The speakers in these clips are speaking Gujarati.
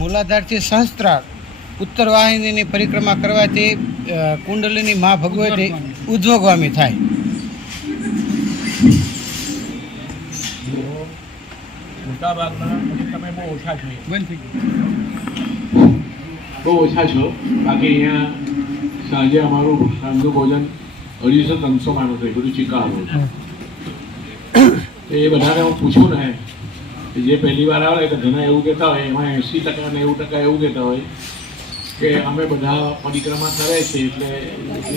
મૂલાધારથી સહસ્ત્રાર ઉત્તર વાહિનીની પરિક્રમા કરવાથી કુંડલીની મા ભગવતી ઉદ્ધવગામી થાય. બહુ ઓછા છો. બાકી અહીંયા સાંજે અમારું સાંજનું ભોજન 250-300 માણસ હોય, બધું ચીકારો. એ બધાને હું પૂછું ને, જે પહેલી વાર આવે તો ઘણા એવું કહેતા હોય, એમાં 80% ને 90% એવું કહેતા હોય કે અમે બધા પરિક્રમા કરે છે એટલે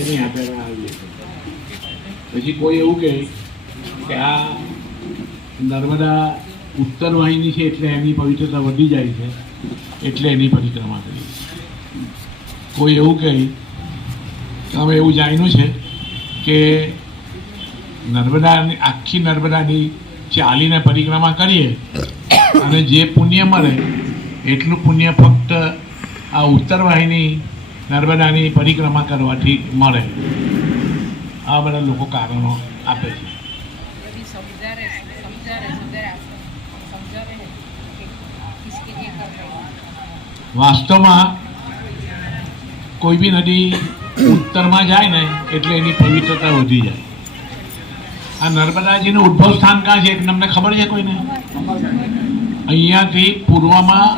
એની હાથે આવીએ. પછી કોઈ એવું કહે કે આ નર્મદા ઉત્તર વાહિની છે એટલે એની પવિત્રતા વધી જાય છે એટલે એની પરિક્રમા કરી. કોઈ એવું કહે કે અમે એવું જાણ્યું છે કે નર્મદાની આખી નર્મદાની ચાલીને પરિક્રમા કરીએ અને જે પુણ્ય મળે એટલું પુણ્ય ફક્ત આ ઉત્તર વાહિની નર્મદાની પરિક્રમા કરવાથી મળે. આ બધા લોકો કારણો આપે છે. વાસ્તવમાં કોઈ બી નદી ઉત્તરમાં જાય ને એટલે એની પવિત્રતા વધી જાય. આ નર્મદાજીનું ઉદ્ભવ સ્થાન ક્યાં છે તમને ખબર છે કોઈને? અહીંયાથી પૂર્વમાં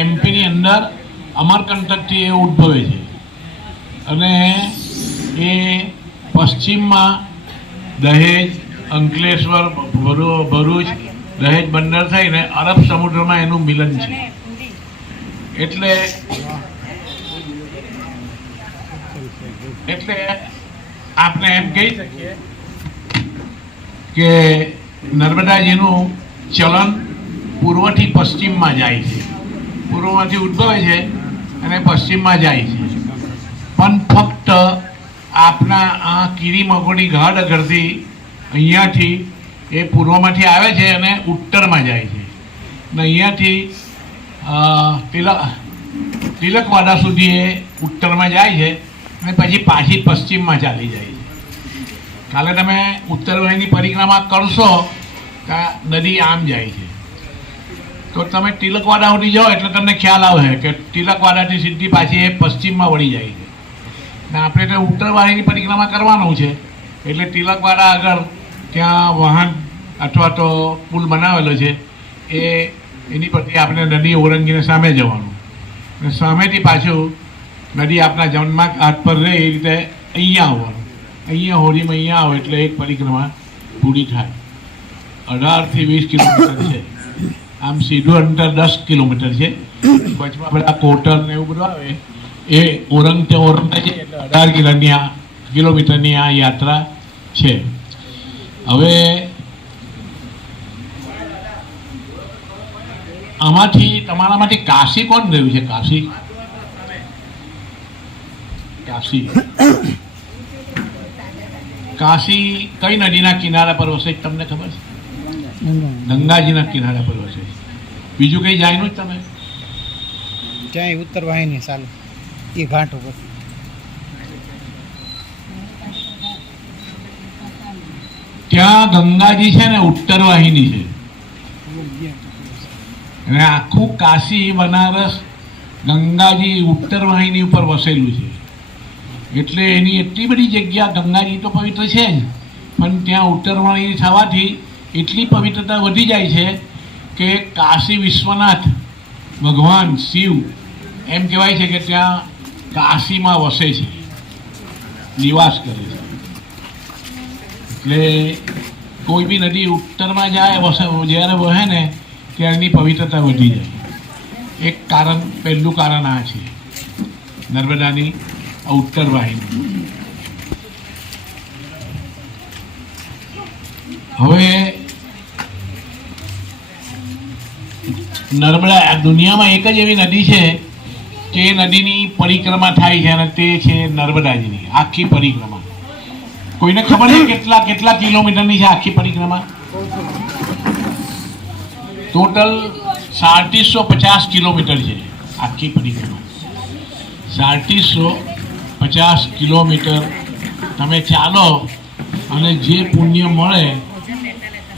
એમપીની અંદર અમરકંટકથી એ ઉદ્ભવે છે અને એ પશ્ચિમમાં દહેજ, અંકલેશ્વર, ભરૂચ, દહેજ બંદર થઈને અરબ સમુદ્રમાં એનું મિલન છે. એટલે આપણે એમ કહી શકીએ કે નર્મદાજીનું ચલન પૂર્વથી પશ્ચિમમાં જાય છે, પૂર્વમાંથી ઉદ્ભવે છે અને પશ્ચિમમાં જાય છે. પણ ફક્ત આપણા આ કીરી મકોડી ઘાટ આગળથી અહીંયાથી એ પૂર્વમાંથી આવે છે અને ઉત્તરમાં જાય છે અને અહીંયાથી તિલકવાડા સુધી એ ઉત્તરમાં જાય છે અને પછી પાછી પશ્ચિમમાં ચાલી જાય છે. કાલે તમે ઉત્તર વાહિની પરિક્રમા કરશો તો નદી આમ જાય છે, તો તમે તિલકવાડા સુધી જાઓ એટલે તમને ખ્યાલ આવે કે તિલકવાડાથી સીધી પાછી એ પશ્ચિમમાં વળી જાય છે. ને આપણે તો ઉત્તર વાહિની પરિક્રમા કરવાનું છે એટલે તિલકવાડા આગળ ત્યાં વાહન અથવા તો પુલ બનાવેલો છે, એની પરથી આપણે નદી ઓરંગીને સામે જવાનું અને સામેથી પાછું નદી આપણા જન્માર્ગ હાથ પર રહે એ રીતે અહીંયા આવવાનું. અહીંયા હોળીમાં અહીંયા આવો એટલે એક પરિક્રમા પૂરી થાય. 18 થી 20 કિલોમીટર છે. આમ સીધું અંતર 10 કિલોમીટર છે. વચમાં બધા કોટર ને એવું બધું આવે એ ઓરંગતા છે એટલે 18 કિલોમીટરની આ યાત્રા છે. હવે આમાંથી તમારામાંથી કાશી કોણ રહ્યું છે? કાશી કાશી કઈ નદીના કિનારા પર વસે તમને ખબર છે? ગંગાજીના કિનારા પર વસે. બીજું કઈ જાણ્યું જ તમે? ત્યાં ઉત્તર વાહિની ચાલે એ ઘાટ ઉપર. ત્યાં ગંગાજી છે ને ઉત્તર વાહિની છે અને આખું કાશી બનારસ ગંગાજી ઉત્તર વાહિની ઉપર વસેલું છે. એટલે એની એટલી બધી જગ્યા, ગંગાજી તો પવિત્ર છે જ પણ ત્યાં ઉત્તર વાહિની થવાથી એટલી પવિત્રતા વધી જાય છે કે કાશી વિશ્વનાથ ભગવાન શિવ એમ કહેવાય છે કે ત્યાં કાશીમાં વસે છે, નિવાસ કરે છે. એટલે કોઈ બી નદી ઉત્તરમાં જાય જ્યારે વહે ને ત્યારની પવિત્રતા વધી જાય. એક કારણ, પહેલું કારણ આ છે નર્મદાની ઉત્તર વાહિની. હવે નર્મદા દુનિયામાં એક જ એવી નદી છે કે એ નદીની પરિક્રમા થાય છે અને તે છે નર્મદાજીની આખી પરિક્રમા. કોઈને ખબર છે કેટલા કિલોમીટરની છે આખી પરિક્રમા? ટોટલ 3750 કિલોમીટર છે આખી પરિક્રમા. 3750 કિલોમીટર તમે ચાલો અને જે પુણ્ય મળે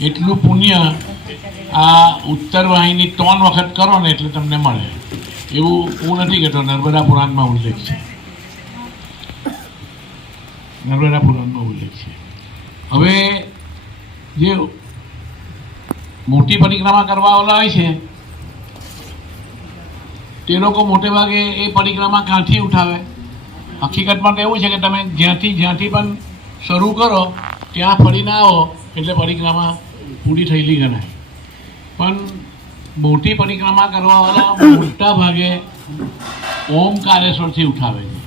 એટલું પુણ્ય આ ઉત્તર વાહિની 3 વખત કરો ને એટલે તમને મળે. એવું હું નથી કહેતો, નર્મદા પુરાણમાં ઉલ્લેખ છે. નર્મદા પુરાણમાં ઉલ્લેખ છે. હવે જે મોટી પરિક્રમા કરવાવાળા હોય છે તે લોકો મોટે ભાગે એ પરિક્રમા ક્યાંથી ઉઠાવે? હકીકતમાં તો એવું છે કે તમે જ્યાંથી પણ શરૂ કરો ત્યાં ફરીને આવો એટલે પરિક્રમા પૂરી થયેલી ગણાય. પણ મોટી પરિક્રમા કરવાવાળા મોટા ભાગે ઓમકારેશ્વરથી ઉઠાવે છે.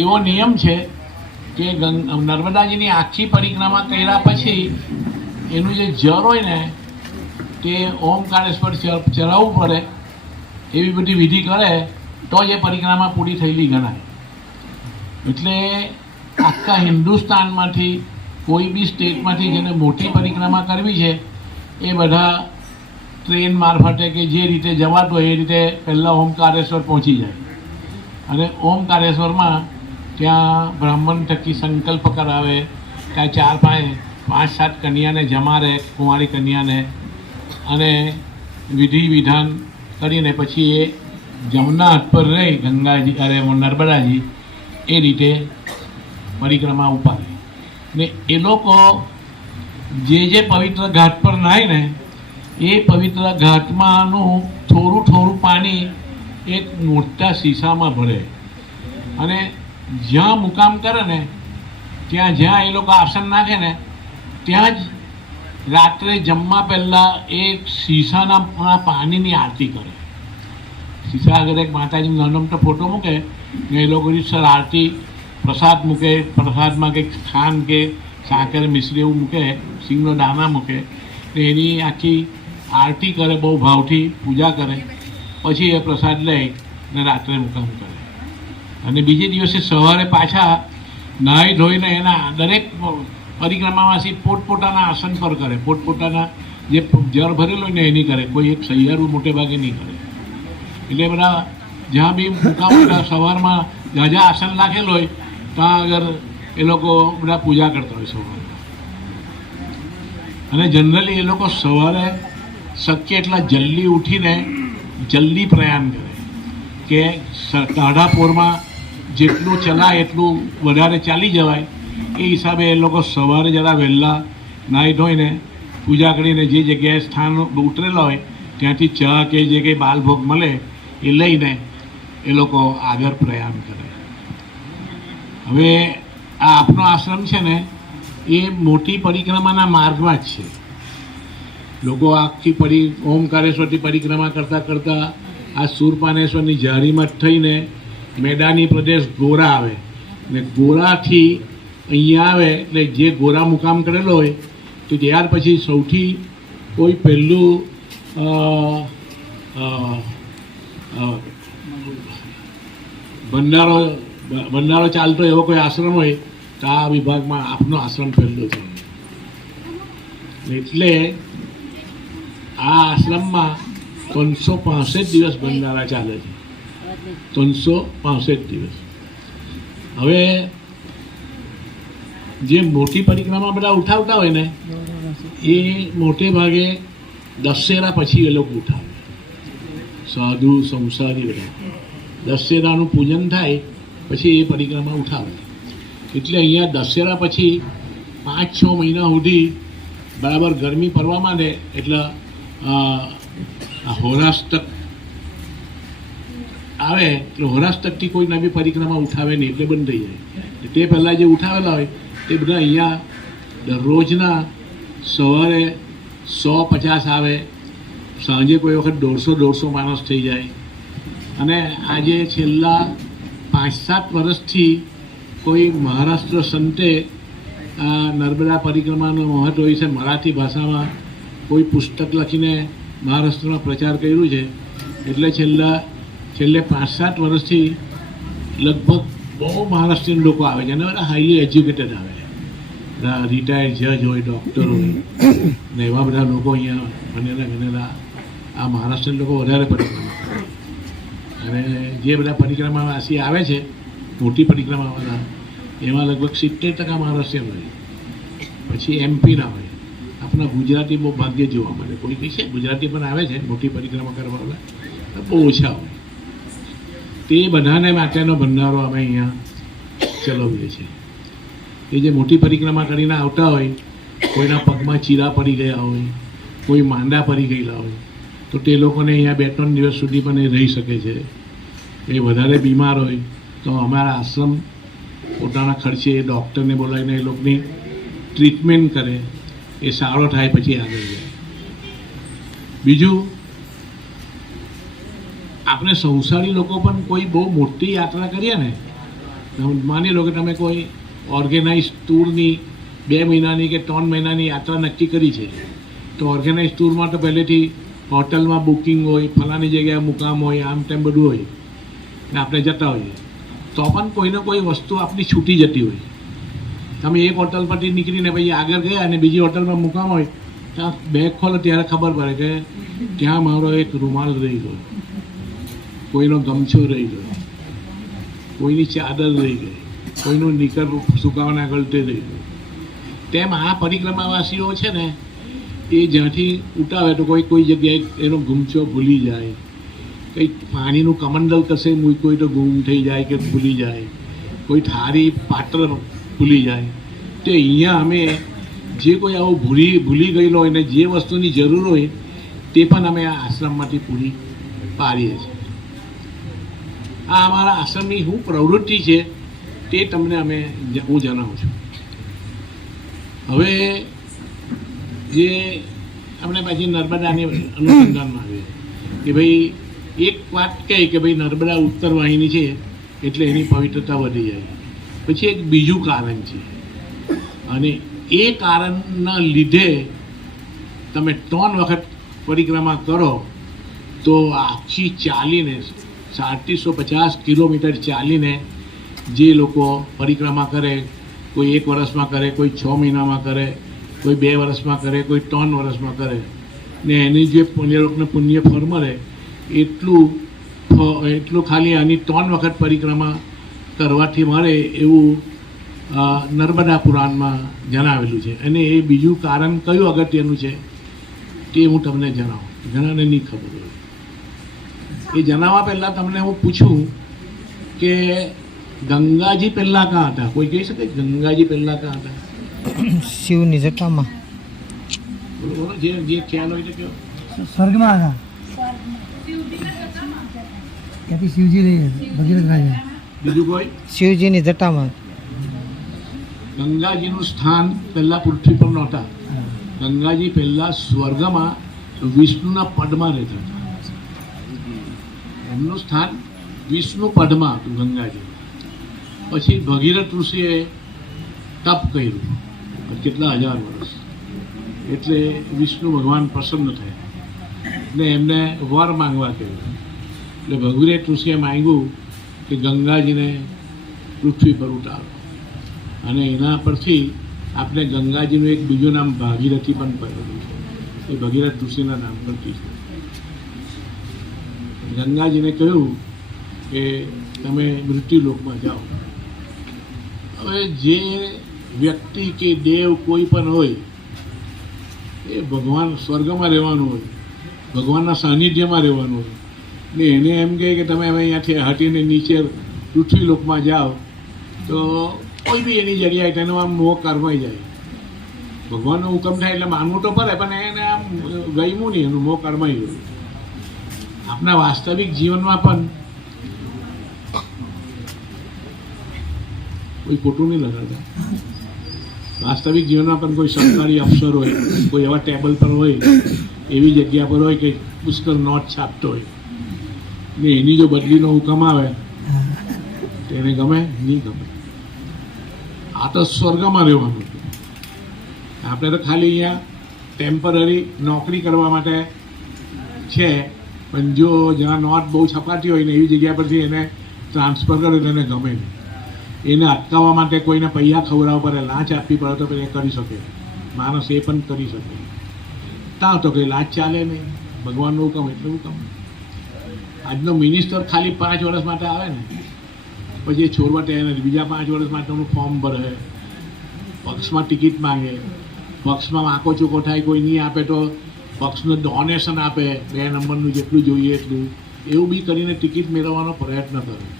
એવો નિયમ છે કે નર્મદાજીની આખી પરિક્રમા કર્યા પછી એનું જે જળ હોય ને તે ઓમકારેશ્વર ચડાવવું પડે. એવી બધી વિધિ કરે તો જ એ પરિક્રમા પૂરી થયેલી ગણાય. એટલે આખા હિન્દુસ્તાનમાંથી કોઈ બી સ્ટેટમાંથી જેને મોટી પરિક્રમા કરવી છે એ બધા ટ્રેન મારફતે કે જે રીતે જવાતું હોય એ રીતે પહેલાં ઓમકારેશ્વર પહોંચી જાય. અને ઓમકારેશ્વરમાં ત્યાં બ્રાહ્મણ થકી સંકલ્પ કરાવે, ત્યાં 5-7 કન્યાને જમાડે, કુંવારી કન્યાને, અને વિધિ વિધાન કરીને પછી એ જમના હાથ પર રહી ગંગાજી નર્મદાજી એ રીતે પરિક્રમા ઉપાડે. ને એ લોકો જે પવિત્ર ઘાટ પર નાય ને એ પવિત્ર ઘાટમાંનું થોડું પાણી એક મોટા શીશામાં ભરે અને જ્યાં મુકામ કરે ને જ્યાં એ લોકો આસન નાખે ને ત્યાં જ રાત્રે જમવા પહેલાં એ શીશાના પાણીની આરતી કરે. શીશા આગળ એક માતાજીનો નાનો મોટો ફોટો મૂકે ને એ લોકો સર આરતી પ્રસાદ મૂકે. પ્રસાદમાં કંઈક ખાંડ કે સાકર મિશ્રી એવું મૂકે, સિંગનો દાણા મૂકે ને એની આખી આરતી કરે, બહુ ભાવથી પૂજા કરે. પછી એ પ્રસાદ લઈ ને રાત્રે મુકામ કરે. અને બીજે દિવસે સવારે પાછા નાહી ધોઈને એના દરેક પરિક્રમાવાસી પોતપોતાના આસન પર કરે. પોતપોતાના જે જળ ભરેલું હોય ને એની કરે. કોઈ એક સહિયારું મોટે ભાગે નહીં કરે. એટલે બધા જ્યાં બી મુકામ હોય સવારમાં જ્યાં જ્યાં આસન રાખેલું હોય ત્યાં આગળ એ લોકો બધા પૂજા કરતા હોય સવારે. અને જનરલી એ લોકો સવારે શક્ય એટલા જલ્દી ઉઠીને જલ્દી પ્રયાણ કરે કે ટાઢા પોરમાં જેટલું ચલાય એટલું વધારે ચાલી જવાય. એ હિસાબે એ લોકો સવારે જરા વહેલા નાહી ધોઈને પૂજા કરીને જે જગ્યાએ સ્થાન ઉતરેલા હોય ત્યાંથી ચા કે જે કંઈ બાલભોગ મળે એ લઈને એ લોકો આગળ પ્રયાણ કરે. હવે આ આપનો આશ્રમ છે ને એ મોટી પરિક્રમાના માર્ગમાં જ છે. લોકો આખી ઓમકારેશ્વરથી પરિક્રમા કરતાં આ સુરપાનેશ્વરની જારીમાં થઈને મેદાની પ્રદેશ ગોરા આવે ને ગોરાથી અહીંયા આવે એટલે જે ગોરા મુકામ કરેલો હોય તો ત્યાર પછી સૌથી કોઈ પહેલું ભંડારો ચાલતો એવો કોઈ આશ્રમ હોય તો આ વિભાગમાં આપનો આશ્રમ પહેલો છે. એટલે આ આશ્રમમાં 365 દિવસ ભંડારા ચાલે છે. 365 દિવસ. હવે જે મોટી પરિક્રમા બધા ઉઠાવતા હોય ને એ મોટે ભાગે દશેરા પછી એ લોકો ઉઠાવે. સાધુ સંસારી બધા દશેરાનું પૂજન થાય પછી એ પરિક્રમા ઉઠાવે. એટલે અહીંયા દશેરા પછી 5-6 મહિના સુધી બરાબર ગરમી પડવા માંડે એટલે હોરાષ્ટક આવે એટલે હોરાષ્ટકથી કોઈ નવી પરિક્રમા ઉઠાવે નહીં એટલે બંધ થઈ જાય. તે પહેલાં જે ઉઠાવેલા હોય તે બધા અહીંયા દરરોજના સવારે 150 આવે, સાંજે કોઈ વખત 150 માણસ થઈ જાય. અને આજે છેલ્લા 5-7 વર્ષથી કોઈ મહારાષ્ટ્ર સંતે નર્મદા પરિક્રમાનું મહત્વ વિશે મરાઠી ભાષામાં કોઈ પુસ્તક લખીને મહારાષ્ટ્રમાં પ્રચાર કર્યું છે. એટલે છેલ્લે 5-7 વર્ષથી લગભગ બહુ મહારાષ્ટ્રીયન લોકો આવે છે અને બધા હાઈલી એજ્યુકેટેડ આવે. બધા રિટાયર્ડ જજ હોય, ડૉક્ટર હોય ને એવા બધા લોકો અહીંયા બનેલા આ મહારાષ્ટ્રીયન લોકો વધારે પરિક્રમા કરે. અને જે બધા પરિક્રમાવાસી આવે છે મોટી પરિક્રમાવાળા એમાં લગભગ 70% મહારાષ્ટ્રીયન હોય. પછી એમપીના હોય. આપણા ગુજરાતી બહુ ભાગ્ય જોવા મળે. કોઈ કહે છે ગુજરાતી પણ આવે છે મોટી પરિક્રમા કરવાવાળા બહુ ઓછા હોય. તે બધાને માટેનો ભંડારો અમે અહીંયા ચલાવીએ છીએ. એ જે મોટી પરિક્રમા કરીને આવતા હોય, કોઈના પગમાં ચીરા પડી ગયા હોય, કોઈ માંદા પડી ગયેલા હોય, તો તે લોકોને અહીંયા 2-3 દિવસ સુધી પણ એ રહી શકે છે. એ વધારે બીમાર હોય તો અમારા આશ્રમ પોતાના ખર્ચે એ ડૉક્ટરને બોલાવીને એ લોકોની ટ્રીટમેન્ટ કરે, એ સારો થાય પછી આગળ જાય. બીજું, આપણે સંસારી લોકો પણ કોઈ બહુ મોટી યાત્રા કરીએ ને, માની લો કે તમે કોઈ ઓર્ગેનાઇઝ ટૂરની 2 મહિનાની કે 3 મહિનાની યાત્રા નક્કી કરી છે, તો ઓર્ગેનાઇઝ ટૂરમાં તો પહેલેથી હોટલમાં બુકિંગ હોય, ફલાણી જગ્યાએ મુકામ હોય, આમ તેમ બધું હોય ને આપણે જતા હોઈએ, તો પણ કોઈને કોઈ વસ્તુ આપણી છૂટી જતી હોય. તમે એક હોટલ પરથી નીકળીને પછી આગળ ગયા અને બીજી હોટલમાં મુકામ હોય, ત્યાં બેગ ખોલો ત્યારે ખબર પડે કે ત્યાં મારો એક રૂમાલ રહી ગયો, કોઈનો ગમછો રહી ગયો, કોઈની ચાદર રહી ગઈ, કોઈનું નીકર સુકાવાના ગળતે રહી ગયું. તેમ આ પરિક્રમાવાસીઓ છે ને, એ જ્યાંથી ઉઠાવે તો કોઈ જગ્યાએ એનો ગુમચો ભૂલી જાય, કંઈક પાણીનું કમંડલ કશે મૂક્યું હોય તો ગુમ થઈ જાય કે ભૂલી જાય, કોઈ થાળી પાત્ર ભૂલી જાય. તો અહીંયા અમે જે કોઈ આવું ભૂલી ગયેલો હોય ને જે વસ્તુની જરૂર હોય તે પણ અમે આ આશ્રમમાંથી પૂરી પાડીએ છીએ. આ અમારા આશ્રમની શું પ્રવૃત્તિ છે તે તમને હું જણાવું છું. હવે જે આપણે પાછી નર્મદાની અનુસંધાનમાં આવીએ કે ભાઈ એક વાત કહે કે ભાઈ નર્મદા ઉત્તર વાહિની છે એટલે એની પવિત્રતા વધી જાય. પછી એક બીજું કારણ છે, અને એ કારણના લીધે તમે 3 વખત પરિક્રમા કરો તો આખી ચાલીને 350 કિલોમીટર ચાલીને જે લોકો પરિક્રમા કરે, કોઈ 1 વર્ષમાં કરે, કોઈ 6 મહિનામાં કરે, કોઈ 2 વર્ષમાં કરે, કોઈ 3 વર્ષમાં કરે, ને એની જે પુણ્ય ફળ મળે એટલું ખાલી આની 3 વખત પરિક્રમા કરવાથી મળે એવું નર્મદા પુરાણમાં જણાવેલું છે. અને એ બીજું કારણ કયું અગત્યનું છે તે હું તમને જણાવું, ઘણાને નહીં ખબર હોય. એ જણાવવા પહેલાં તમને હું પૂછું કે ગંગાજી પહેલાં ક્યાં હતા? કોઈ કહી શકે ગંગાજી પહેલાં ક્યાં હતા? શિવની જટામાં. બોલો બોલો, જે ખ્યાલ હોય તો કહો. સ્વર્ગમાં હતા. ત્યાંથી શિવજી રહી ભગીરથ રાજા. બીજું કોઈ? શિવજીની જટામાં. ગંગાજીનું સ્થાન પહેલાં પૃથ્વી પર નહોતા. ગંગાજી પહેલાં સ્વર્ગમાં વિષ્ણુના પદમાં રહેતા હતા. એમનું સ્થાન વિષ્ણુ પદમાં હતું ગંગાજી. પછી ભગીરથ ઋષિએ તપ કર્યું કેટલા 1000 વર્ષ, એટલે વિષ્ણુ ભગવાન પ્રસન્ન થયા ને એમને વર માંગવા કહ્યું. એટલે ભગીરથ ઋષિએ માંગ્યું કે ગંગાજીને પૃથ્વી પર ઉતારો, અને એના પરથી આપણે ગંગાજીનું એક બીજું નામ ભાગીરથી પણ પડેલું છે. એ ભગીરથ ઋષિના નામ પરથી છે. ગંગાજીને કહ્યું કે તમે મૃત્યુલોકમાં જાઓ. હવે જે વ્યક્તિ કે દેવ કોઈ પણ હોય એ ભગવાન સ્વર્ગમાં રહેવાનું હોય, ભગવાનના સાનિધ્યમાં રહેવાનું હોય, ને એને એમ કહે કે તમે હવે અહીંયાથી હટીને નીચે પૃથ્વીલોકમાં જાઓ, તો કોઈ બી એની જગ્યાએ તેનો આમ મોહ કરવાઈ જાય. ભગવાનનો હુકમ થાય એટલે માનવું તો પડે, પણ એને આમ ગમ્યું નહીં, એનું મોહ કરવાઈ ગયું. આપણા વાસ્તવિક જીવનમાં પણ કોઈ ખોટું નહીં લગાડતા. વાસ્તવિક જીવનમાં પણ કોઈ સરકારી અફસર હોય, કોઈ એવા ટેબલ પર હોય, એવી જગ્યા પર હોય કે પુષ્કળ નોટ છાપતો હોય, ને એની જો બદલીનો હુકમ આવે તો એને ગમે નહીં ગમે. આ તો સ્વર્ગમાં રહેવાનું. આપણે તો ખાલી અહીંયા ટેમ્પરરી નોકરી કરવા માટે છે, પણ જો જ્યાં નોટ બહુ છપાતી હોય ને એવી જગ્યા પરથી એને ટ્રાન્સફર કરે તો એને ગમે નહીં. એને અટકાવવા માટે કોઈને પૈસા ખવડાવવા પડે, લાંચ આપવી પડે તો એ કરી શકે. માણસ એ પણ કરી શકે. ત્યાં તો કંઈ લાંચ ચાલે નહીં. ભગવાનનું હુકમ એટલે હુકમ. આજનો મિનિસ્ટર ખાલી 5 વર્ષ માટે આવે ને, પછી એ છોડવા તૈયાર નથી. બીજા 5 વર્ષ માટેનું ફોર્મ ભરે, પક્ષમાં ટિકિટ માંગે, પક્ષમાં આંકો ચૂકો થાય, કોઈ નહીં આપે તો પક્ષનું ડોનેશન આપે, 2 નંબરનું જેટલું જોઈએ એટલું, એવું બી કરીને ટિકિટ મેળવવાનો પ્રયત્ન કર્યો.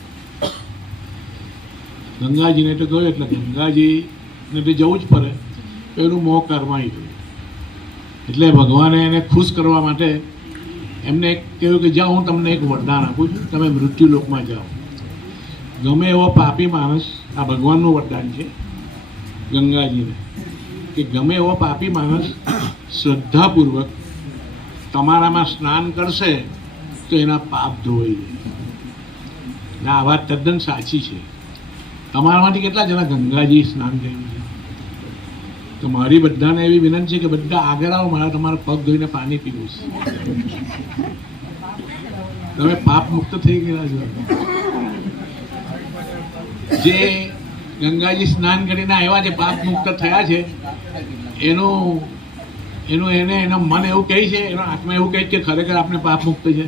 ગંગાજીને તો ગયો એટલે ગંગાજીને તો જવું જ પડે, એનું મોં કરમાઈ ગયું. એટલે ભગવાને એને ખુશ કરવા માટે એમને એક કહ્યું કે જાઓ, હું તમને એક વરદાન આપું છું, તમે મૃત્યુલોકમાં જાઓ. ગમે એવો પાપી માણસ, આ ભગવાનનું વરદાન છે ગંગાજીને, કે ગમે એવો પાપી માણસ શ્રદ્ધાપૂર્વક તમારામાં સ્નાન કરશે તો એના પાપ ધોવાઈ જાય. આ વાત તદ્દન સાચી છે. તમારામાંથી કેટલા જણા ગંગાજી સ્નાન કર્યું છે? તો મારી બધાને એવી વિનંતી છે કે બધા આગળ આવો, મારે તમારા પગ ધોઈને પાણી પીવું છે. તમે પાપ મુક્ત થઈ ગયા છો. જે ગંગાજી સ્નાન કરીને આવ્યા છે, પાપ મુક્ત થયા છે, એનું મન એવું કહે છે, એનો આત્મા એવું કહે છે કે ખરેખર આપણે પાપ મુક્ત છે?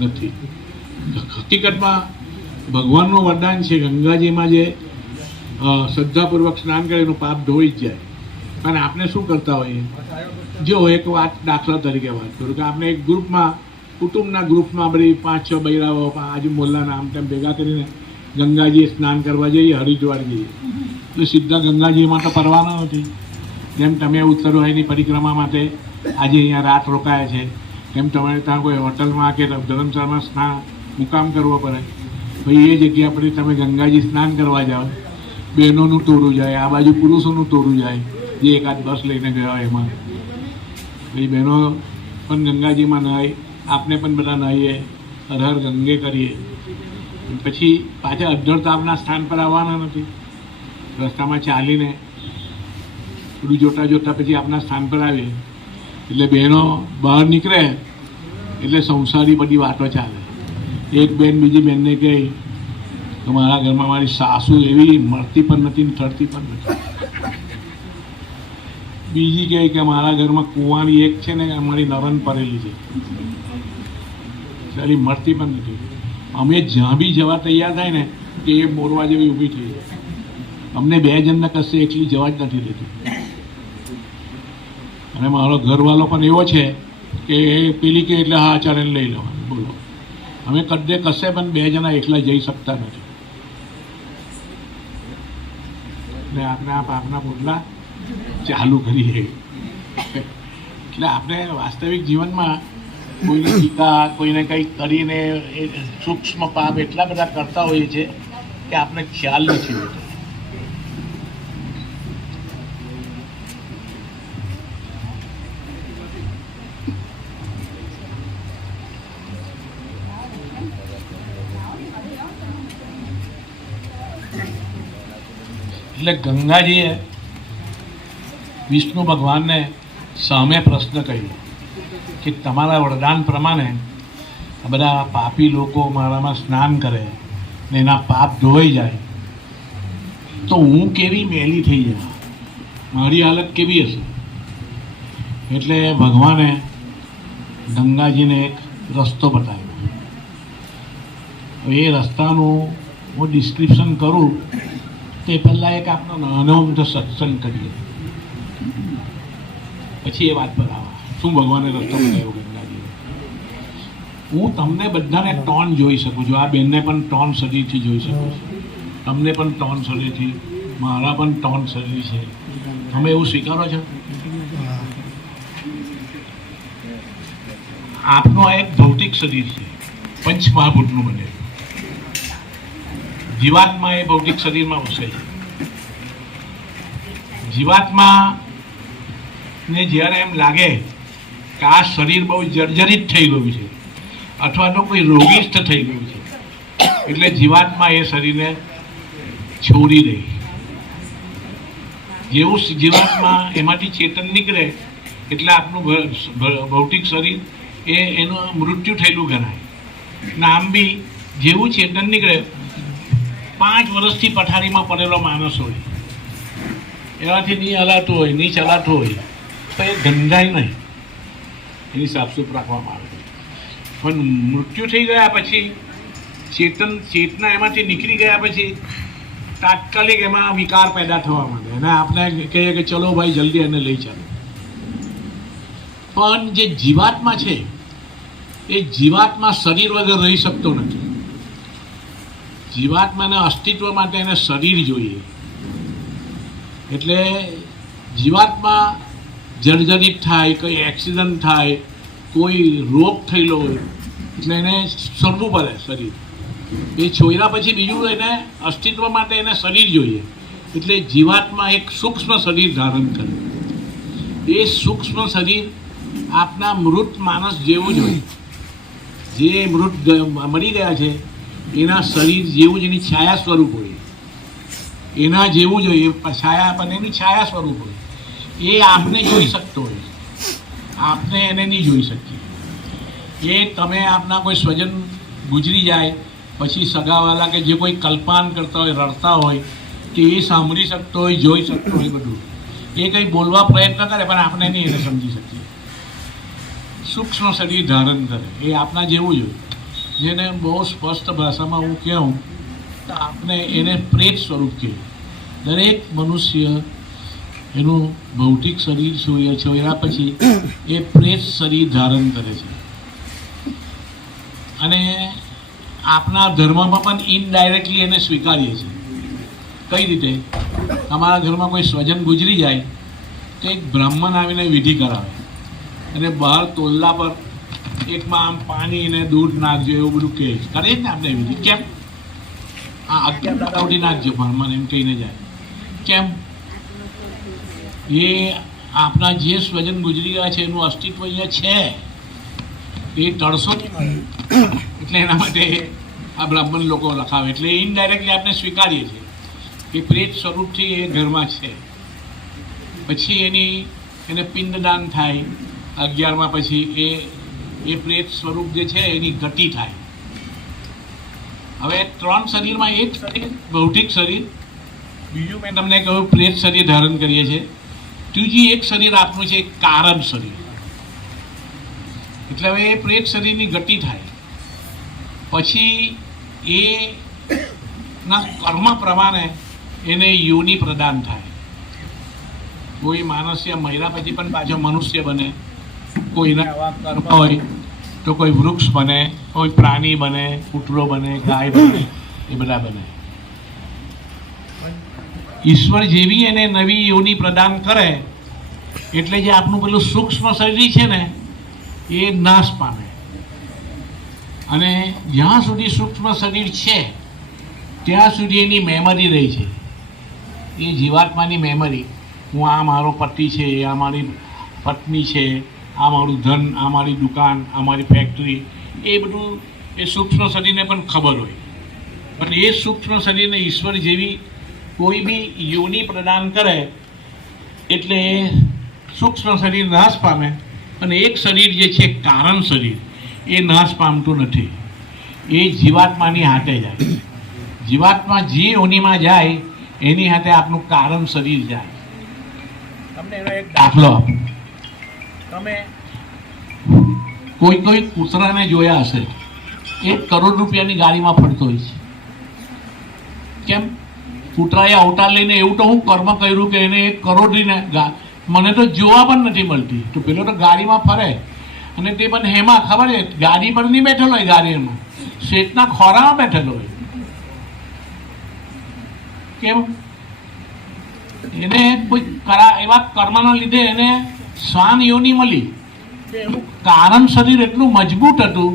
નથી. હકીકતમાં ભગવાનનું વરદાન છે, ગંગાજીમાં જે શ્રદ્ધાપૂર્વક સ્નાન કરે એનું પાપ ધોઈ જ જાય. અને આપણે શું કરતા હોઈએ, જો એક વાત દાખલા તરીકે વાત કરું કે આપણે એક ગ્રુપમાં, કુટુંબના ગ્રુપમાં બધી 5-6 બૈરાઓ આજુ મોલ્લાના આમ તેમ ભેગા કરીને ગંગાજી સ્નાન કરવા જઈએ, હરિદ્વાર જઈએ, તો સીધા ગંગાજીમાં તો પરવાના નથી. જેમ તમે ઉત્તરવાહિની પરિક્રમા માટે આજે અહીંયા રાત રોકાયા છે, એમ તમારે ત્યાં કોઈ હોટલમાં કે ધર્મશાળામાં સ્નાન મુકામ કરવો પડે. ભાઈ એ જગ્યા પર તમે ગંગાજી સ્નાન કરવા જાઓ, બહેનોનું ટોળું જાય, આ બાજુ પુરુષોનું ટોળું જાય, જે એકાદ બસ લઈને ગયા હોય એમાં. ભાઈ બહેનો પણ ગંગાજીમાં નહાય, આપણે પણ બધા નહાઈએ, હર હર ગંગે કરીએ. પછી પાછા અધ્ધર તાપના સ્થાન પર આવવાના નથી. રસ્તામાં ચાલીને બધું જોતા જોતા પછી આપણા સ્થાન પર આવીએ. એટલે બહેનો બહાર નીકળે એટલે સંસારી બધી વાતો ચાલે. એક બેન બીજી બેનને કહે તો મારા ઘરમાં મારી સાસુ એવી મળતી પણ નથી ને થડતી પણ નથી. બીજી કહે કે મારા ઘરમાં કુંવારી એક છે ને, અમારી નરન પડેલી છે, સારી મળતી પણ નથી. અમે જ્યાં બી જવા તૈયાર થાય ને કે એ મોરવા જેવી ઊભી થઈ જાય. અમને 2 જણને કશે એકલી જવા જ નથી દેતી. અને મારો ઘરવાળો પણ એવો છે કે પેલી કે એટલે હા ચાલે લઈ લેવાનું. બોલો, અમે કદે કશે પણ 2 જણા એકલા જઈ શકતા નથી. એટલે આપણે આ પાપના પોટલા ચાલુ કરીએ. એટલે આપણે વાસ્તવિક જીવનમાં કોઈની ટીકા, કોઈને કંઈક કરીને એ સૂક્ષ્મ પાપ એટલા બધા કરતા હોઈએ છીએ કે આપણે ખ્યાલ નથી હોતો. એટલે ગંગાજીએ વિષ્ણુ ભગવાનને સામે પ્રશ્ન કર્યો કે તમારા વરદાન પ્રમાણે આ બધા પાપી લોકો મારામાં સ્નાન કરે ને એના પાપ ધોવાઈ જાય તો હું કેવી મેલી થઈ જાય, મારી હાલત કેવી હશે? એટલે ભગવાને ગંગાજીને એક રસ્તો બતાવ્યો. એ રસ્તાનું હું ડિસ્ક્રિપ્શન કરું તે પહેલાં એક આપણો નાનો મોટો સત્સંગ કરીએ, પછી એ વાત પર આવે શું ભગવાને રસ્તો બતાવ્યો ગંગાજી. હું તમને બધાને ટોન જોઈ શકું છું, આ બેનને પણ ટોન શરીરથી જોઈ શકું છું, તમને પણ ટોન શરીરથી, મારા પણ ટોન શરીર છે. તમે એવું સ્વીકારો છો? આપનું આ એક ભૌતિક શરીર છે, પંચમહાભૂતનું બને. જીવાત્મા એ ભૌતિક શરીરમાં વસે છે. જીવાત્મા ને જ્યારે એમ લાગે કે આ શરીર બહુ જર્જરિત થઈ ગયું છે અથવા તો કોઈ રોગિષ્ઠ થઈ ગયું છે, એટલે જીવાત્મા એ શરીરને છોડી દે. જેવું જીવાત્મા એમાંથી ચેતન નીકળે એટલે આપનું ભૌતિક શરીર એનું મૃત્યુ થયેલું ગણાય. આમ બી જેવું ચેતન નીકળે 5 વર્ષથી પથારીમાં પડેલો માણસ હોય, એનાથી નહીં હલાતું હોય, નહીં ચલાતું હોય તો એ ગંધાય નહીં, એની સાફસૂફ રાખવામાં આવે. પણ મૃત્યુ થઈ ગયા પછી ચેતના એમાંથી નીકળી ગયા પછી તાત્કાલિક એમાં વિકાર પેદા થવા માંડે અને આપણે કહીએ કે ચલો ભાઈ જલ્દી એને લઈ ચાલો. પણ જે જીવાત્મા છે એ જીવાત્મા શરીર વગર રહી શકતો નથી. જીવાત્માના અસ્તિત્વ માટે એને શરીર જોઈએ. એટલે જીવાત્મા જર્જરિત થાય, કોઈ એક્સિડન્ટ થાય, કોઈ રોગ થયેલો હોય એટલે એને છોડવું પડે શરીર. એ છોડ્યા પછી બીજું એને અસ્તિત્વ માટે એને શરીર જોઈએ. એટલે જીવાત્મા એક સૂક્ષ્મ શરીર ધારણ કરે. એ સૂક્ષ્મ શરીર આપના મૃત માણસ જેવું જ હોય. જે મૃત મરી ગયા છે એના શરીર જેવું જ એની છાયા સ્વરૂપ હોય. એના જેવું જ હોય. છાયા પણ એની છાયા સ્વરૂપ હોય. એ આપને જોઈ શકતો હોય, આપને એને નહીં જોઈ શકીએ. એ તમે આપના કોઈ સ્વજન ગુજરી જાય પછી સગાવાલા કે જે કોઈ કલ્પાન કરતા હોય, રડતા હોય, કે એ સાંભળી શકતો હોય, જોઈ શકતો હોય બધું. એ કંઈ બોલવા પ્રયત્ન કરે પણ આપણે નહીં એને સમજી શકીએ. સૂક્ષ્મ શરીર ધારણ કરે એ આપના જેવું જ હોય. જેને બહુ સ્પષ્ટ ભાષામાં હું કહું તો આપણે એને પ્રેત સ્વરૂપ કહીએ. દરેક મનુષ્ય એનું ભૌતિક શરીર છોડ્યા પછી એ પ્રેત શરીર ધારણ કરે છે. અને આપણા ધર્મમાં પણ ઇનડાયરેક્ટલી એને સ્વીકારીએ છીએ. કઈ રીતે? અમારા ઘરમાં કોઈ સ્વજન ગુજરી જાય તો એક બ્રાહ્મણ આવીને વિધિ કરાવે અને બહાર તોલ્લા પર એકમાં આમ પાણી ને દૂધ નાખજો એવું બધું કહે. કરે જ ને આપણે વિધિ. કેમ? 11 દાડા સુધી નાખજો બ્રાહ્મણ એમ કહીને જાય. કેમ? એ આપણા જે સ્વજન ગુજરી ગયા છે એનું અસ્તિત્વ અહીંયા છે, એ ટળસો નહીં મળે. એટલે એના માટે આ બ્રાહ્મણ લોકો લખાવે. એટલે ઇનડાયરેક્ટલી આપણે સ્વીકારીએ છીએ કે પ્રેત સ્વરૂપથી એ ઘરમાં છે. પછી એને પિંડદાન થાય 11માં પછી એ પ્રેત સ્વરૂપ જે છે એની ગતિ થાય. હવે 3 શરીરમાં એક શરીર ભૌતિક શરીર, બીજું મેં તમને કહ્યું પ્રેત શરીર ધારણ કરીએ છીએ, ત્રીજી એક શરીર આપનું છે કારણ શરીર. એટલે હવે એ પ્રેત શરીરની ગતિ થાય પછી એના કર્મ પ્રમાણે એને યોનિ પ્રદાન થાય. કોઈ માણસને મર્યા પછી પણ પાછો મનુષ્ય બને. કોઈના આવા કર્મ હોય તો કોઈ વૃક્ષ બને, કોઈ પ્રાણી બને, કૂતરો બને, ગાય બને, એ બધા બને. ઈશ્વર જેવી એને નવી યોનિ પ્રદાન કરે એટલે જે આપનું પેલું સૂક્ષ્મ શરીર છે ને એ નાશ પામે. અને જ્યાં સુધી સૂક્ષ્મ શરીર છે ત્યાં સુધી એની મેમરી રહી છે. એ જીવાત્માની મેમરી, હું આ મારો પતિ છે, આ મારી પત્ની છે, આ મારું ધન, આ મારી દુકાન, આ મારી ફેક્ટરી, એ બધું એ સૂક્ષ્મ શરીરને પણ ખબર હોય. પણ એ સૂક્ષ્મ શરીરને ઈશ્વર જેવી કોઈ બી યોનિ પ્રદાન કરે એટલે એ સૂક્ષ્મ શરીર નાશ પામે. અને એક શરીર જે છે કારણ શરીર એ નાશ પામતું નથી. એ જીવાત્માની હાથે જાય. જીવાત્મા જે યોનિમાં જાય એની હાથે આપનું કારણ શરીર જાય. તમને એનો એક દાખલો આપું. તમે કોઈ કૂતરાને જોયા હશે, 1 કરોડ રૂપિયાની ગાડીમાં ફરતો હોય છે. કેમ? કૂતરાએ અવતાર લઈને એવું તો હું કર્મ કર્યું કે એને 1 કરોડની મને તો જોવા પણ નથી મળતી. તો પેલો તો ગાડીમાં ફરે અને તે પણ હેમાં ખબર છે ગાડી પર નહીં બેઠેલો હોય, ગાડીમાં શેઠના ખોરામાં બેઠેલો હોય. કેમ? એને કોઈ એવા કર્મના લીધે એને શ્વાન યોની મળી. એનું કારણ શરીર એટલું મજબૂત હતું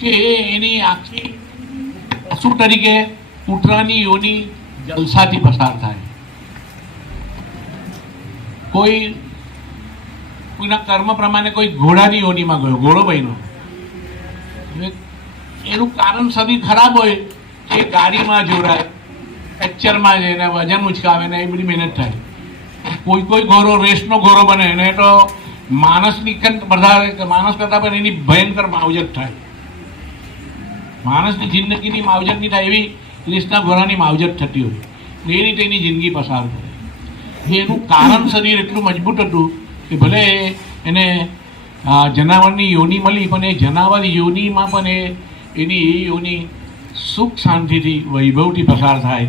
કે એની આખી પશુ તરીકે કૂતરાની યોની જલસાથી પસાર થાય. કોઈના કર્મ પ્રમાણે કોઈ ઘોડાની યોનીમાં ગયો, ઘોડો બન્યો. એનું કારણ શરીર ખરાબ હોય એ ગાડીમાં જોડાય, ફ્રેક્ચરમાં જઈને વજન ઉચકાવે ને એ બધી મહેનત થાય. કોઈ ઘોડો રેસનો ઘોડો બને એને તો માણસની માણસ કરતાં પણ એની ભયંકર માવજત થાય. માણસની જિંદગીની માવજત નહીં થાય એવી રેસના ઘોડાની માવજત થતી હોય. એ રીતે એની જિંદગી પસાર કરે. એનું કારણ શરીર એટલું મજબૂત હતું કે ભલે એને જનાવરની યોની મળી પણ એ જનાવર યોનીમાં પણ એની એ યોની સુખ શાંતિથી વૈભવથી પસાર થાય.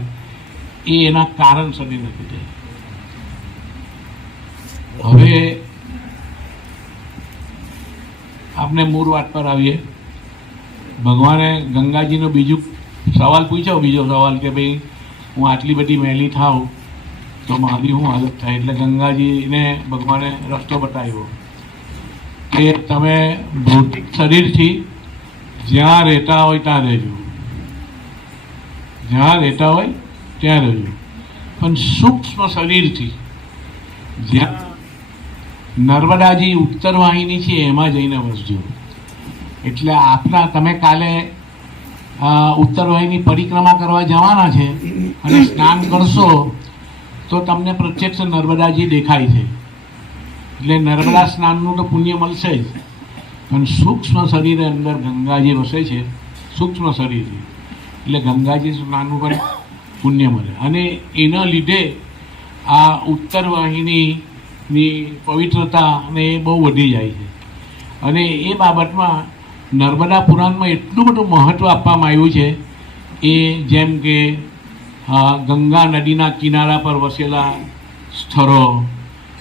એ એના કારણ શરીર નથી. હવે આપણે મૂળ વાત પર આવીએ ભગવાને ગંગાજીનો બીજો સવાલ પૂછ્યો, બીજો સવાલ કે ભાઈ હું આટલી બધી મેલી થાઉં તો મારી શું હાલત થાય? એટલે ગંગાજીને ભગવાને રસ્તો બતાવ્યો કે તમે ભૌતિક શરીરથી જ્યાં રહેતા હોય ત્યાં રહેજો, જ્યાં રહેતા હોય ત્યાં રહેજો, પણ સૂક્ષ્મ શરીરથી જ્યાં નર્મદાજી ઉત્તર વાહિની છે એમાં જઈને વસજો. એટલે આપના તમે કાલે ઉત્તર વાહિની પરિક્રમા કરવા જવાના છે અને સ્નાન કરશો તો તમને પ્રત્યક્ષ નર્મદાજી દેખાય છે. એટલે નર્મદા સ્નાનનું તો પુણ્ય મળશે જ, પણ સૂક્ષ્મ શરીરે અંદર ગંગાજી વસે છે, સૂક્ષ્મ શરીરથી, એટલે ગંગાજી સ્નાનનું પણ પુણ્ય મળે. અને એના લીધે આ ઉત્તર વાહિનીની પવિત્રતા અને એ બહુ વધી જાય છે. અને એ બાબતમાં નર્મદા પુરાણમાં એટલું બધું મહત્ત્વ આપવામાં આવ્યું છે. એ જેમ કે ગંગા નદીના કિનારા પર વસેલા સ્થળો,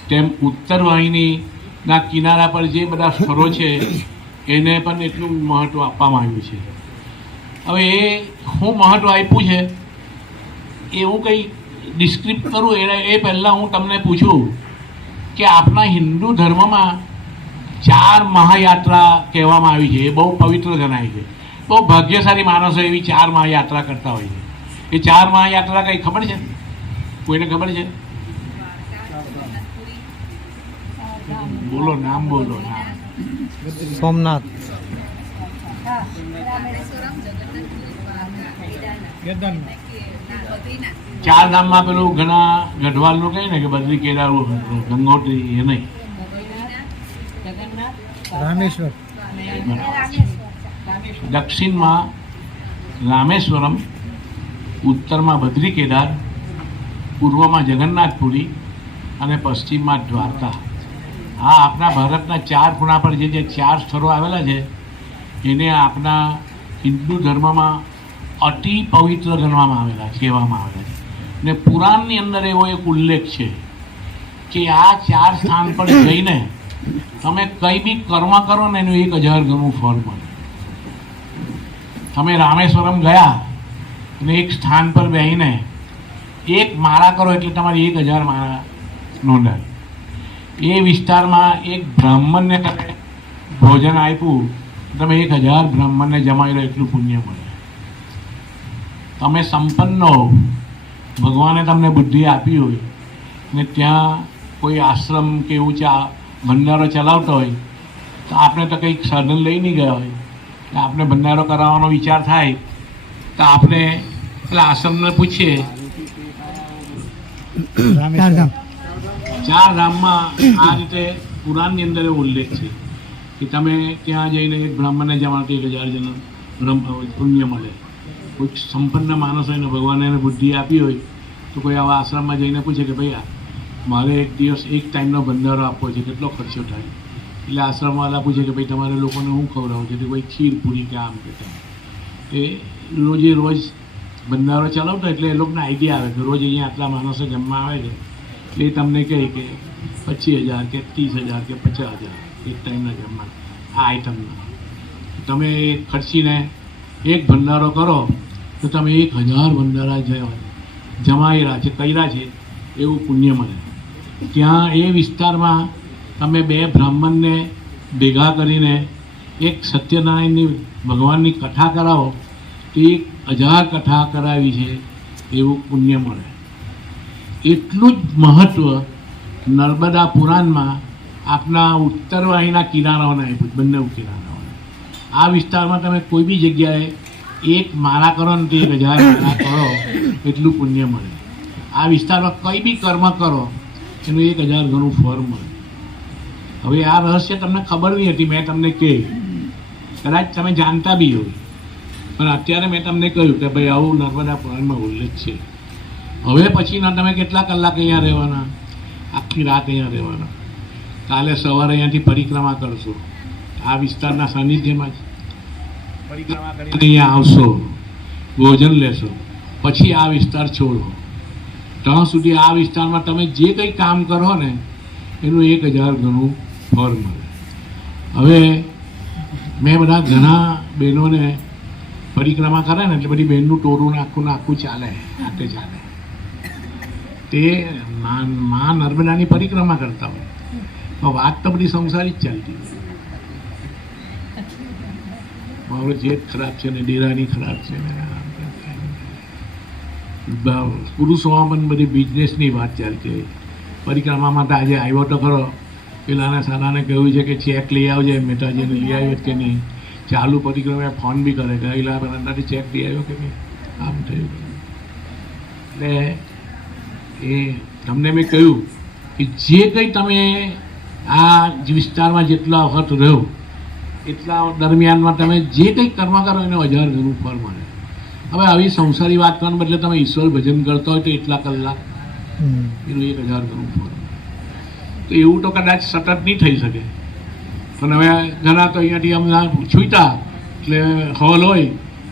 તેમ ઉત્તર વાહિનીના કિનારા પર જે બધા સ્થળો છે એને પણ એટલું મહત્ત્વ આપવામાં આવ્યું છે. હવે એ શું મહત્ત્વ આપ્યું છે એ હું કંઈ ડિસ્ક્રિપ્ટ કરું એ પહેલાં હું તમને પૂછું કે આપણા હિન્દુ ધર્મમાં 4 મહાયાત્રા કહેવામાં આવી છે. એ બહુ પવિત્ર ગણાય છે. બહુ ભાગ્યશાળી માણસો એવી 4 મહાયાત્રા કરતા હોય છે. એ 4 મહાયાત્રા કંઈ ખબર છે? કોઈને ખબર છે? બોલો, નામ બોલો. સોમનાથ, ચાર ધામમાં પેલું ઘણા ગઢવાલનું કહે ને કે બદ્રી, કેદાર, ગંગોત્રી, એ નહીં. રામેશ્વર, દક્ષિણમાં રામેશ્વરમ, ઉત્તરમાં બદ્રી કેદાર, પૂર્વમાં જગન્નાથપુરી અને પશ્ચિમમાં દ્વારકા. આ આપણા ભારતના 4 ખૂણા પર જે 4 સ્થળો આવેલા છે એને આપણા હિન્દુ ધર્મમાં અતિ પવિત્ર ગણવામાં આવેલા, કહેવામાં આવેલા છે. ને પુરાણની અંદર એવો એક ઉલ્લેખ છે કે આ 4 સ્થાન પર જઈને તમે કંઈ બી કર્મ કરો ને એનું 1000 ગણું ફળ મળે. તમે રામેશ્વરમ ગયા અને એક સ્થાન પર બેસીને એક માળા કરો એટલે તમારી 1000 માળા નોંધાય. એ વિસ્તારમાં એક બ્રાહ્મણને તમે ભોજન આપ્યું, તમે 1000 બ્રાહ્મણને જમાવી લો એટલું પુણ્ય મળે. તમે સંપન્ન હો, ભગવાને તમને બુદ્ધિ આપી હોય ને ત્યાં કોઈ આશ્રમ કે એવું ભંડારો ચલાવતો હોય તો આપણે તો કંઈક સાધન લઈ નહીં ગયા હોય, આપણે ભંડારો કરાવવાનો વિચાર થાય તો આપણે પેલા આશ્રમને પૂછીએ. 4 ધામમાં આ રીતે પુરાણની અંદર એવો ઉલ્લેખ છે કે તમે ત્યાં જઈને એક બ્રાહ્મણને જમાડતો 1000 જણ પુણ્ય મળે. કોઈ સંપન્ન માણસ હોય ને ભગવાને એને બુદ્ધિ આપી હોય તો કોઈ આવા આશ્રમમાં જઈને પૂછે કે ભાઈ મારે એક દિવસ એક ટાઈમનો ભંડારો આપવો છે, કેટલો ખર્ચો થાય? એટલે આશ્રમવાળા પૂછે કે ભાઈ તમારે લોકોને શું ખવડાવું છે? કોઈ ખીર પૂરી કે આમ કે તેમ. એ રોજે રોજ ભંડારો ચલાવતો એટલે એ લોકોને આઈડિયા આવે કે રોજ અહીંયા આટલા માણસો જમવા આવે છે. એ તમને કહે કે 25000 કે 30000 કે 50000 એક ટાઈમના જમવા આ આઈટમના. તમે ખર્ચીને એક ભંડારો કરો તો તમે 1000 ભંડારા જમાયેલા છે, કર્યા છે એવું પુણ્ય મળે. ત્યાં એ વિસ્તારમાં તમે 2 બ્રાહ્મણને ભેગા કરીને એક સત્યનારાયણની ભગવાનની કથા કરાવો તો 1000 કથા કરાવી છે એવું પુણ્ય મળે. એટલું જ મહત્ત્વ નર્મદા પુરાણમાં આપણા ઉત્તર વાહિનીના કિનારાઓને આપ્યું, બંને કિનારાઓને. આ વિસ્તારમાં તમે કોઈ બી જગ્યાએ એક માળા કરો ને તે 1000 માળા કરો એટલું પુણ્ય મળે. આ વિસ્તારમાં કંઈ બી કર્મ કરો એનું 1000 ગણું ફળ મળે. હવે આ રહસ્ય તમને ખબર નહીં હતી, મેં તમને કહ્યું, કદાચ તમે જાણતા બી હોય, પણ અત્યારે મેં તમને કહ્યું કે ભાઈ આવું નર્મદા પુરાણમાં ઉલ્લેખ છે. હવે પછીના તમે કેટલા કલાક અહીંયા રહેવાના? આખી રાત અહીંયા રહેવાના. કાલે સવારે અહીંયાથી પરિક્રમા કરશો, આ વિસ્તારના સાનિધ્યમાં જ પરિક્રમા કરીને અહીંયા આવશો, ભોજન લેશો, પછી આ વિસ્તાર છોડો. ત્યાં સુધી આ વિસ્તારમાં તમે જે કંઈ કામ કરો ને એનું 1000 ગણું ફળ મળે. હવે મેં બધા ઘણા બહેનોને પરિક્રમા કરે ને એટલે બધી બહેનનું ટોરું ને આખું ચાલે હાથે ચાલે તે મા નર્મદાની પરિક્રમા કરતા હોય તો વાત તો બધી સંસારી જ ચાલતી હોય. મારો જેઠ ખરાબ છે ને ડેરાની ખરાબ છે ને પુરુષોમાં પણ બધી બિઝનેસની વાત ચાલતી હોય. પરિક્રમામાં તો આજે આવ્યો તો ખરો, પેલાના સાનાને કહ્યું છે કે ચેક લઈ આવજે, મહેતાજીને લઈ આવ્યો કે નહીં, ચાલુ પરિક્રમા ફોન બી કરે કે એલા અંદાજે ચેક લઈ આવ્યો કે નહીં, આમ થયું. એટલે એ તમને મેં કહ્યું કે જે કંઈ તમે આ વિસ્તારમાં જેટલા વખત રહ્યો એટલા દરમિયાનમાં તમે જે કંઈ કર્મ કરો એને 1000 ગણું ફળ મળે. હવે આવી સંસારી વાત કરવાને બદલે તમે ઈશ્વર ભજન કરતો હોય તો એટલા કલાક એનું 1000 ગણું ફળ મળે. તો એવું તો કદાચ સતત નહીં થઈ શકે, પણ હવે ઘણા તો અહીંયાથી હમણાં છૂટા એટલે હોલ હોય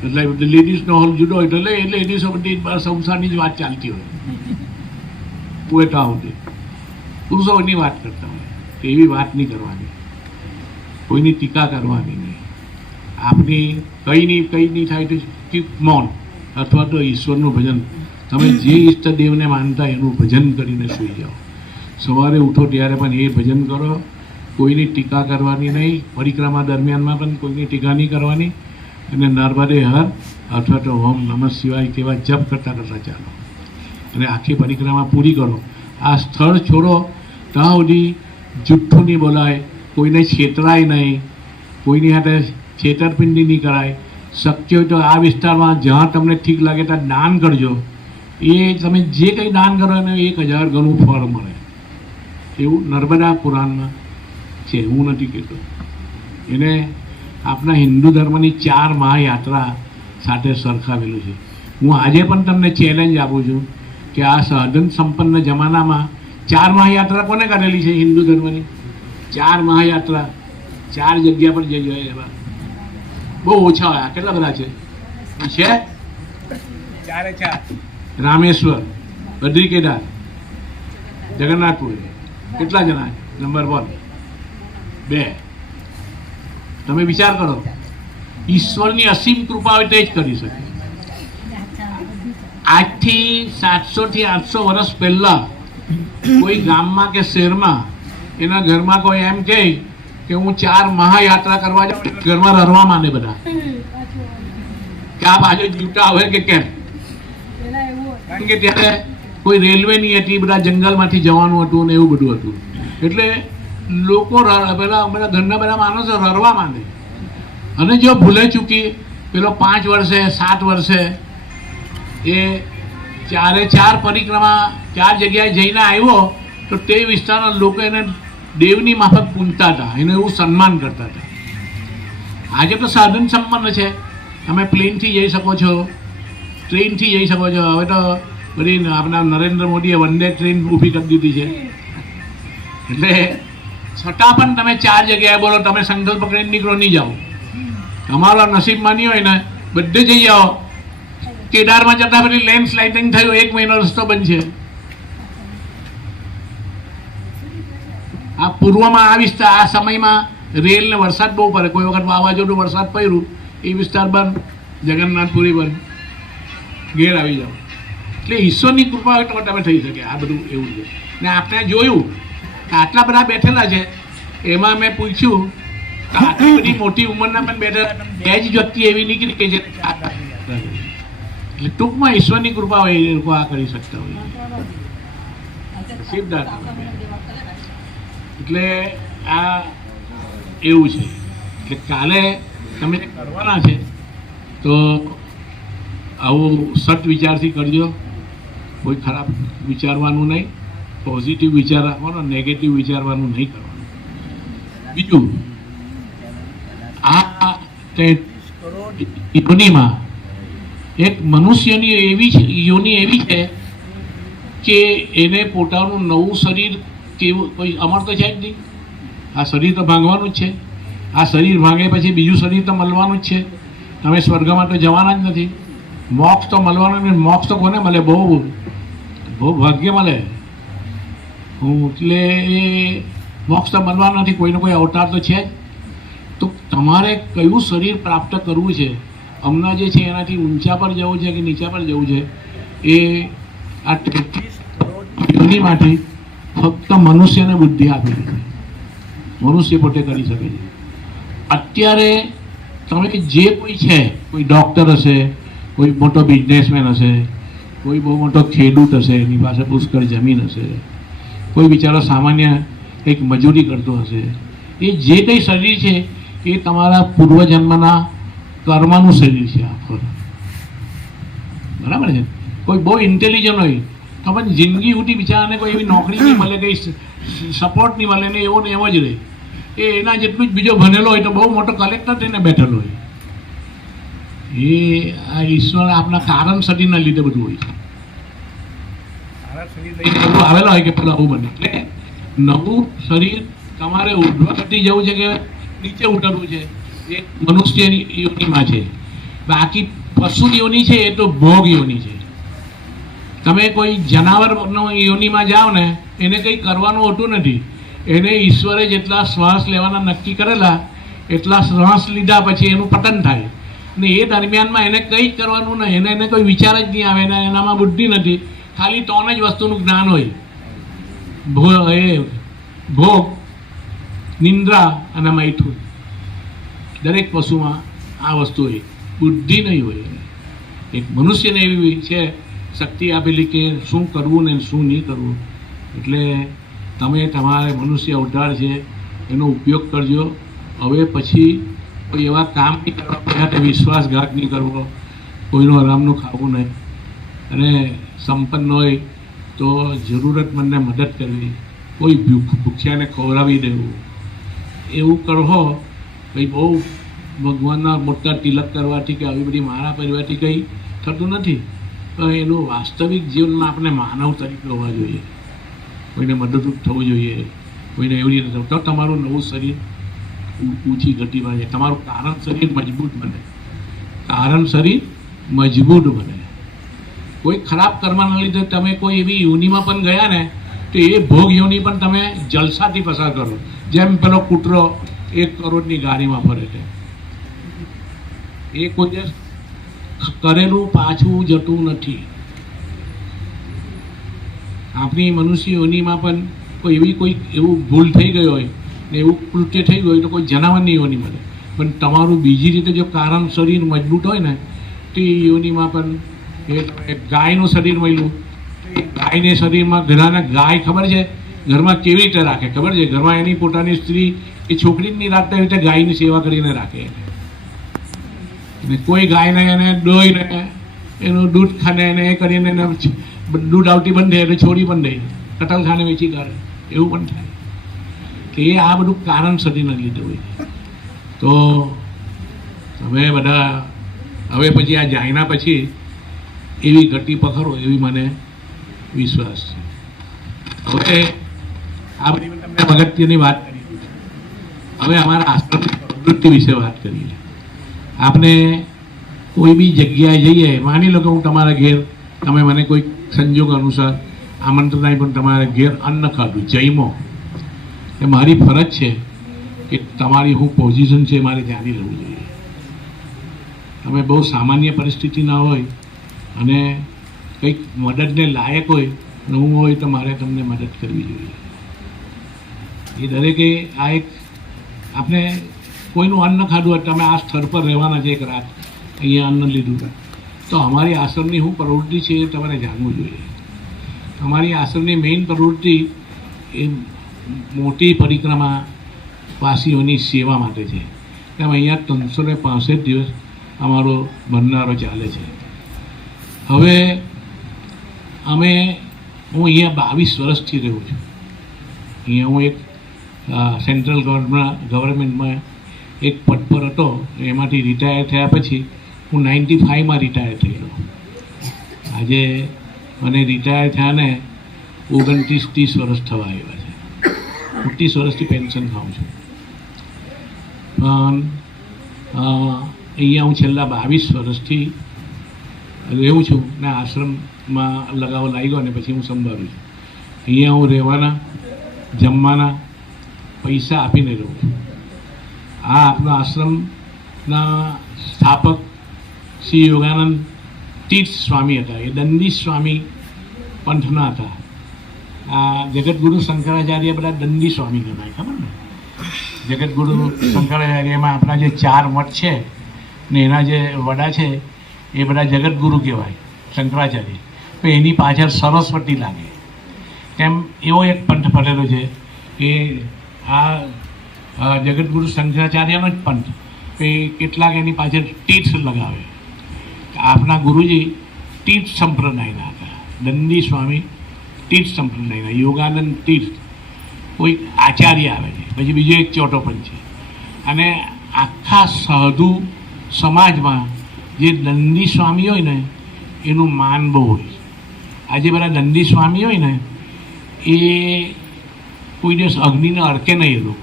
એટલે લેડીઝનો હોલ જુદો હોય એટલે લેડીઝો બધી સંસારની જ વાત ચાલતી હોય, કુવેટા સુધી પુરુષોની વાત કરતા હોય. તો એવી વાત નહીં કરવાની, કોઈની ટીકા કરવાની નહીં. આપની કંઈ નહીં થાય તો કીપ મૌન અથવા તો ઈશ્વરનું ભજન. તમે જે ઈષ્ટદેવને માનતા એનું ભજન કરીને સૂઈ જાઓ. સવારે ઉઠો ત્યારે પણ એ ભજન કરો, કોઈની ટીકા કરવાની નહીં. પરિક્રમા દરમિયાનમાં પણ કોઈની ટીકા નહીં કરવાની. અને નર્મદે હર અથવા તો ઓમ નમઃ શિવાય કેવા જપ કરતાં ચાલો અને આખી પરિક્રમા પૂરી કરો. આ સ્થળ છોડો ત્યાં સુધી જુઠ્ઠું નહીં બોલાય, કોઈને છેતરાય નહીં, કોઈની સાથે છેતરપિંડી નહીં કરાય. શક્ય હોય તો આ વિસ્તારમાં જ્યાં તમને ઠીક લાગે ત્યાં દાન કરજો. એ તમે જે કંઈ દાન કરો એને 1000 ગણું ફળ મળે. એવું નર્મદા પુરાણમાં છે, હું નથી કહેતો. એને આપણા હિન્દુ ધર્મની 4 મહાયાત્રા સાથે સરખાવેલું છે. હું આજે પણ તમને ચેલેન્જ આપું છું કે આ સાધન સંપન્ન જમાનામાં 4 મહાયાત્રા કોને કરેલી છે હિન્દુ ધર્મની? 4 મહાયાત્રા 4 જગ્યા પર જઈ જાય એવા બહુ ઓછા હોય. કેટલા બધા છે? 4 રામેશ્વર, બદ્રી કેદાર, જગન્નાથપુરી. કેટલા જણા? નંબર 1 2. તમે વિચાર કરો, ઈશ્વરની અસીમ કૃપા હોય તે જ કરી શકે. આજથી 700 થી 800 વર્ષ પહેલા કોઈ ગામમાં કે શહેરમાં એના ઘરમાં કોઈ એમ કહે કે હું 4 મહાયાત્રા કરવા જાઉં, ઘરમાં રડવા માંડે બધા કે આ બાજુ જીવતા આવે કે કેમ. કારણ કે ત્યારે કોઈ રેલવે નહીં હતી, બધા જંગલમાંથી જવાનું હતું ને એવું બધું હતું. એટલે લોકો પેલા ઘરના બધા માણસો રડવા માંડે. અને જો ભૂલે ચૂકી પેલો 5 વર્ષે 7 વર્ષે એ 4 પરિક્રમા 4 જગ્યાએ જઈને આવ્યો તો તે વિસ્તારના લોકો એને દેવની માફક પૂજતા હતા, એનું એવું સન્માન કરતા હતા. આજે તો સાધન સંપન્ન છે, તમે પ્લેનથી જઈ શકો છો, ટ્રેનથી જઈ શકો છો. હવે તો બધી આપણા નરેન્દ્ર મોદીએ વંદે ટ્રેન ઊભી કરી દીધી છે. એટલે છતાં પણ તમે 4 જગ્યાએ બોલો, તમે સંકલ્પ પકડીને નીકળો, નહીં જાઓ. તમારા નસીબમાં નહીં હોય ને બધે જઈ જાઓ. કેદારમાં જતા પછી લેન્ડસ્લાઇડિંગ થયું, 1 મહિનો રસ્તો બંધ છે. આ પૂર્વમાં આ વિસ્તાર આ સમયમાં રેલ ને વરસાદ બહુ પડે, કોઈ વખત વાવાઝોડું વરસાદ પડ્યું એ વિસ્તાર બંધ, જગન્નાથપુરી બંધ, ઘેર આવી જાઓ. એટલે ઈશ્વરની કૃપા હોય તો તમે થઈ શકે. આ બધું એવું છે. ને આપણે જોયું કે આટલા બધા બેઠેલા છે, એમાં મેં પૂછ્યું તો આટલી બધી મોટી ઉંમરના પણ બેઠેલા 2 જ વ્યક્તિ એવી નીકળી કે જે એટલે ટૂંકમાં ઈશ્વરની કૃપા હોય એ લોકો આ કરી શકતા હોય. એટલે આ એવું છે કે કાલે તમે કરવાના છે તો આવું સત વિચારથી કરજો. કોઈ ખરાબ વિચારવાનું નહીં, પોઝિટિવ વિચાર રાખવાનો, નેગેટિવ વિચારવાનું નહીં કરવાનું. બીજું, આ યોનિમાં એક મનુષ્યની યોનિ એવી છે કે એને પોતાનું નવું શરીર કેવું, કોઈ અમર તો છે જ નહીં. આ શરીર તો ભાંગવાનું જ છે. આ શરીર ભાંગે પછી બીજું શરીર તો મળવાનું જ છે. તમે સ્વર્ગમાં તો જવાના જ નથી. મોક્ષ તો મળવાનો નહીં. મોક્ષ તો કોને મળે? બહુ ભાગ્ય મળે. એટલે એ મોક્ષ તો મળવાનો નથી. કોઈને કોઈ અવતાર તો છે જ. તો તમારે કયું શરીર પ્રાપ્ત કરવું છે, હમણાં જે છે એનાથી ઊંચા પર જવું છે કે નીચા પર જવું છે, એ આ 33 યોનિમાંથી ફક્ત મનુષ્યને બુદ્ધિ આપેલી છે. મનુષ્ય પોતે કરી શકે છે. અત્યારે તમે જે કોઈ છે, કોઈ ડૉક્ટર હશે, કોઈ મોટો બિઝનેસમેન હશે, કોઈ બહુ મોટો ખેડૂત હશે, એની પાસે પુષ્કળ જમીન હશે, કોઈ બિચારો સામાન્ય કંઈક મજૂરી કરતો હશે, એ જે કંઈ શરીર છે એ તમારા પૂર્વજન્મના કર્મનું શરીર છે આખું. બરાબર છે. કોઈ બહુ ઇન્ટેલિજન્ટ હોય, તમને જિંદગી ઉઠી બિચારાને કોઈ એવી નોકરી નહીં મળે, કંઈ સપોર્ટ નહીં મળે ને એવો ને એવો જ રહે. એ એના જેટલું જ બીજો ભણેલો હોય તો બહુ મોટો કલેક્ટર થઈને બેઠેલો હોય. એ આ ઈશ્વર આપણા કારણ શરીરના લીધે બધું હોય છે. બધું આવેલા હોય કે પેલા આવું બને. એટલે નવું શરીર તમારે ઉઠવા થતી જવું છે કે નીચે ઉતરવું છે, એ મનુષ્ય યોનિમાં છે. બાકી પશુ યોની છે એ તો ભોગ યોની છે. તમે કોઈ જનાવરનો યોનિમાં જાઓ ને, એને કંઈ કરવાનું હોતું નથી. એને ઈશ્વરે જેટલા શ્વાસ લેવાના નક્કી કરેલા એટલા શ્વાસ લીધા પછી એનું પતન થાય ને એ દરમિયાનમાં એને કંઈ જ કરવાનું નહીં. એને કોઈ વિચાર જ નહીં આવે, એનામાં બુદ્ધિ નથી. ખાલી 3 જ વસ્તુનું જ્ઞાન હોય, ભોગ, નિંદ્રા અને મૈથુન. દરેક પશુમાં આ વસ્તુ હોય, બુદ્ધિ નહીં હોય. એક મનુષ્યને એવી છે શક્તિ આપેલી કે શું કરવું ને શું નહીં કરવું. એટલે તમે તમારે મનુષ્ય અવતાર છે એનો ઉપયોગ કરજો. હવે પછી કોઈ એવા કામ નહીં કરવા પડ્યા, વિશ્વાસઘાત નહીં કરવો, કોઈનું આરામનું ખાવું નહીં, અને સંપન્ન હોય તો જરૂરતમંદને મદદ કરવી, કોઈ ભૂખ્યાને ખવડાવી દેવું. એવું કરો કંઈ બહુ ભગવાનના મોટા તિલક કરવાથી કે આવી બધી માળા પહેરવાથી કંઈ થતું નથી. પણ એનું વાસ્તવિક જીવનમાં આપણે માનવ તરીકે હોવા જોઈએ, કોઈને મદદરૂપ થવું જોઈએ, કોઈને એવી રીતે થવું. તો તમારું નવું શરીર ઊંચી ગતિમાં જાય, તમારું કારણ શરીર મજબૂત બને. કારણ શરીર મજબૂત બને. કોઈ ખરાબ કર્મના લીધે તમે કોઈ એવી યોનિમાં પણ ગયા ને, તો એ ભોગ યોનિ પણ તમે જલસાથી પસાર કરો. જેમ પેલો કૂતરો 1 કરોડની ગાડીમાં ફરે છે, એ કોઈ કરેલું પાછું જતું નથી. આપણી મનુષ્ય યોનિમાં પણ કોઈ એવું ભૂલ થઈ ગયો હોય ને એવું કૃત્ય થઈ ગયું હોય તો કોઈ જનાવરની યોનિ મળે. પણ તમારું બીજી રીતે જો કારણ શરીર મજબૂત હોય ને, તો એ યોનિમાં પણ એ ગાયનું શરીર મળ્યું, ગાયને શરીરમાં ઘણાને ગાય ખબર છે ઘરમાં કેવી રીતે રાખે ખબર છે? ઘરમાં એની પોતાની સ્ત્રી એ છોકરી જ નહીં રાખતા, એવી રીતે ગાયની સેવા કરીને રાખે. અને કોઈ ગાયને એને દોઈને એનું દૂધ ખાને એને એ કરીને એને દૂધ આવતી બંધ થાય એટલે છોડી પણ દે, કટલખાને વેચી કાઢે, એવું પણ થાય. કે એ આ બધું કારણ શરીરના લીધે હોય. તો તમે બધા હવે પછી આ જાયના પછી એવી ગતિ પકડો એવી મને વિશ્વાસ છે. હવે આ બધી તમને અગત્યની વાત કરી. હવે અમારા આશ્રમની પ્રવૃત્તિ વિશે વાત કરીએ. આપણે કોઈ બી જગ્યાએ જઈએ, માની લો કે હું તમારા ઘેર, તમે મને કોઈ સંજોગ અનુસાર આમંત્રણ આવી પણ તમારા ઘેર અન્ન ખાધું, જઈમો, એ મારી ફરજ છે કે તમારી હું પોઝિશન છે મારે ધ્યાની રહેવું જોઈએ. તમે બહુ સામાન્ય પરિસ્થિતિ ના હોય અને કંઈક મદદને લાયક હોય અને હું હોય તો મારે તમને મદદ કરવી જોઈએ. એ દરેકે આ એક આપણે કોઈનું અન્ન ખાધું હોય, તમે આ સ્થળ પર રહેવાના છે એક રાત, અહીંયા અન્ન લીધું તો અમારી આશ્રમની શું પ્રવૃત્તિ છે એ તમારે જાણવું જોઈએ. અમારી આશ્રમની મેઇન પ્રવૃત્તિ એ મોટી પરિક્રમા વાસીઓની સેવા માટે છે. તેમ અહીંયા 365 દિવસ અમારો ભંડારો ચાલે છે. હવે હું અહીંયા 22 વર્ષથી રહું છું. અહીંયા હું એક સેન્ટ્રલ ગવર્મેન્ટમાં એક પદ પર હતો, એમાંથી રિટાયર થયા પછી હું 95માં રિટાયર થયેલો. આજે મને રિટાયર થયાને 29-30 વર્ષ થવા આવ્યા છે. 30 વર્ષથી પેન્શન ખાઉં છું. પણ અહીંયા હું છેલ્લા 22 વર્ષથી રહું છું ને આશ્રમમાં લગાવો લાગ્યો અને પછી હું સંભાળું છું. અહીંયા હું રહેવાના, જમવાના પૈસા આપીને રહું છું. આ આપણા આશ્રમના સ્થાપક શ્રી યોગાનંદ તીર્થ સ્વામી હતા. એ દંડી સ્વામી પંથના હતા. આ જગતગુરુ શંકરાચાર્ય બધા દંડી સ્વામી કહેવાય, ખબર ને? જગતગુરુ શંકરાચાર્યમાં આપણા જે 4 મઠ છે ને એના જે વડા છે એ બધા જગતગુરુ કહેવાય, શંકરાચાર્ય. તો એની પાછળ સરસ્વતી લાગે તેમ એવો એક પંથ પડેલો છે કે આ જગતગુરુ શંકરાચાર્યનો જ પંથ. તો એ કેટલાક એની પાછળ તીર્થ લગાવે. આપણા ગુરુજી તીર્થ સંપ્રદાયના હતા, દંડી સ્વામી તીર્થ સંપ્રદાયના. યોગાનંદ તીર્થ કોઈ આચાર્ય આવે છે, પછી બીજો એક ચોથો પંથ છે. અને આખા સાધુ સમાજમાં જે દંડી સ્વામી હોય ને એનું માન બહુ હોય. આજે બધા દંડી સ્વામી હોય ને એ કોઈ દિવસ અગ્નિને અડકે નહીં.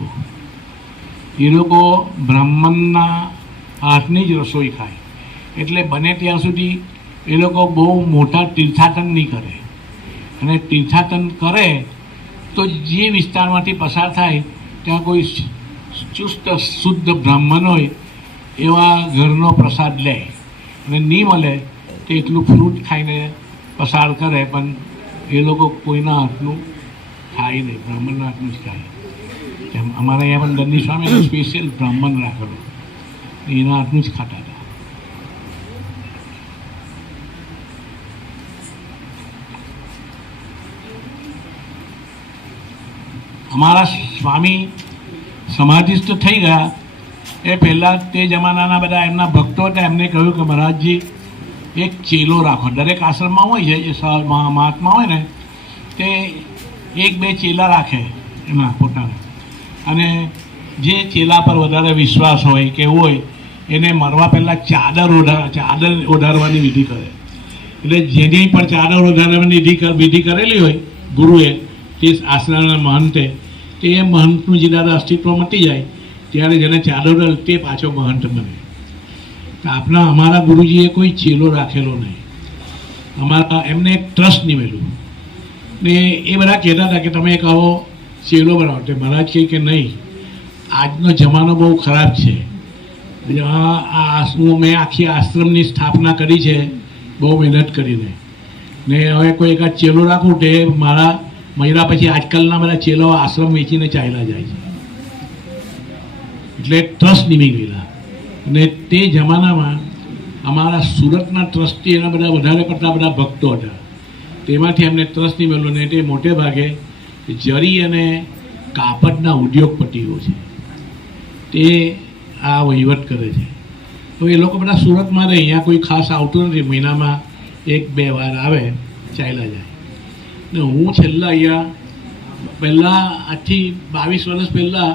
એ લોકો બ્રાહ્મણના હાથની જ રસોઈ ખાય. એટલે બને ત્યાં સુધી એ લોકો બહુ મોટા તીર્થાટન નહીં કરે. અને તીર્થાટન કરે તો જે વિસ્તારમાંથી પસાર થાય ત્યાં કોઈ ચુસ્ત શુદ્ધ બ્રાહ્મણ હોય એવા ઘરનો પ્રસાદ લે, અને નહીં મળે તો એટલું ફ્રૂટ ખાઈને પસાર કરે. પણ એ લોકો કોઈના હાથનું ખાય નહીં, બ્રાહ્મણના હાથનું જ ખાય. એમ અમારા અહીંયા પણ દંડી સ્વામીને સ્પેશિયલ બ્રાહ્મણ રાખેલો, એના હાથનું જ ખાતા હતા. અમારા સ્વામી સમાધિસ્થ થઈ ગયા એ પહેલાં તે જમાનાના બધા એમના ભક્તો હતા. એમને કહ્યું કે મહારાજજી એક ચેલો રાખો. દરેક આશ્રમમાં હોય છે, જે મહાત્મા હોય ને તે 1-2 ચેલા રાખે એમાં પોતાના. અને જે ચેલા પર વધારે વિશ્વાસ હોય કે એવું હોય એને મરવા પહેલાં ચાદર ઓઢારવાની વિધિ કરે. એટલે જેની પર ચાદર ઓઢારવાની વિધિ કરેલી હોય ગુરુએ, તે આશ્રમના મહંતે, તે મહંતનું જે દાદા અસ્તિત્વ મટી જાય ત્યારે જેને ચાદર તે પાછો મહંત બને. અમારા ગુરુજીએ કોઈ ચેલો રાખેલો નહીં. એમને એક ટ્રસ્ટ નિમેલું ને એ બધા કહેતા હતા કે તમે એક આવો ચેલો બનાવો. તે મહારાજ કહે કે નહીં, આજનો જમાનો બહુ ખરાબ છે. મેં આખી આશ્રમની સ્થાપના કરી છે બહુ મહેનત કરીને, ને હવે કોઈ એકાદ ચેલો રાખું તે મારા મહિના પછી આજકાલના બધા ચેલાઓ આશ્રમ વેચીને ચાલ્યા જાય છે. એટલે ટ્રસ્ટ નિમી ગયેલા. અને તે જમાનામાં અમારા સુરતના ટ્રસ્ટી એના બધા વધારે પડતા બધા ભક્તો હતા. તેમાંથી એમને ટ્રસ્ટ નિમેલું ને તે મોટે ભાગે જરી અને કાપડના ઉદ્યોગપતિઓ છે, તે આ વહીવટ કરે છે. તો એ લોકો બધા સુરતમાં રહે, અહીંયા કોઈ ખાસ આવતું નથી. મહિનામાં 1-2 વાર આવે, ચાલ્યા જાય. ને હું છેલ્લા અહીંયા પહેલાં આજથી 22 વર્ષ પહેલાં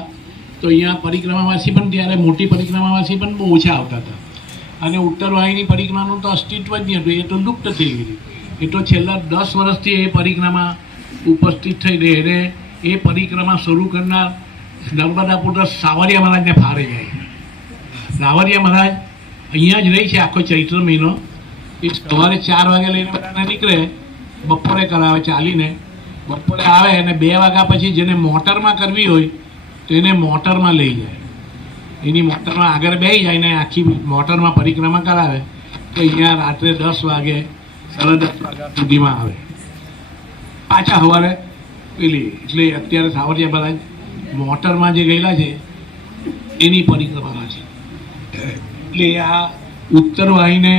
તો અહીંયા પરિક્રમાવાસી પણ, ત્યારે મોટી પરિક્રમાવાસી પણ બહુ ઓછા આવતા હતા. અને ઉત્તરવાહિની પરિક્રમાનું તો અસ્તિત્વ જ નહીં હતું, એ તો લુપ્ત થઈ ગઈ. એ તો છેલ્લા 10 વર્ષથી એ પરિક્રમા ઉપસ્થિત થઈ રહી. અને એ પરિક્રમા શરૂ કરનાર નર્મદા પુત્ર સાવરિયા મહારાજને ફાળે જાય. સાવરિયા મહારાજ અહીંયા જ રહી છે આખો ચૈત્ર મહિનો. એ સવારે 4 વાગે લઈને બધાને નીકળે, બપોરે કરાવે ચાલીને, બપોરે આવે અને 2 વાગ્યા પછી જેને મોટરમાં કરવી હોય તો એને મોટરમાં લઈ જાય. એની મોટરમાં આગળ બેસી જાય ને આખી મોટરમાં પરિક્રમા કરાવે. તો અહીંયા રાત્રે 10 વાગે 10:30 વાગ્યા સુધીમાં આવે, પાછા સવારે પેલી. એટલે અત્યારે સાવરિયા મહારાજ મોટરમાં જે ગયેલા છે એની પરિક્રમા છે. એટલે આ ઉત્તરવાહિને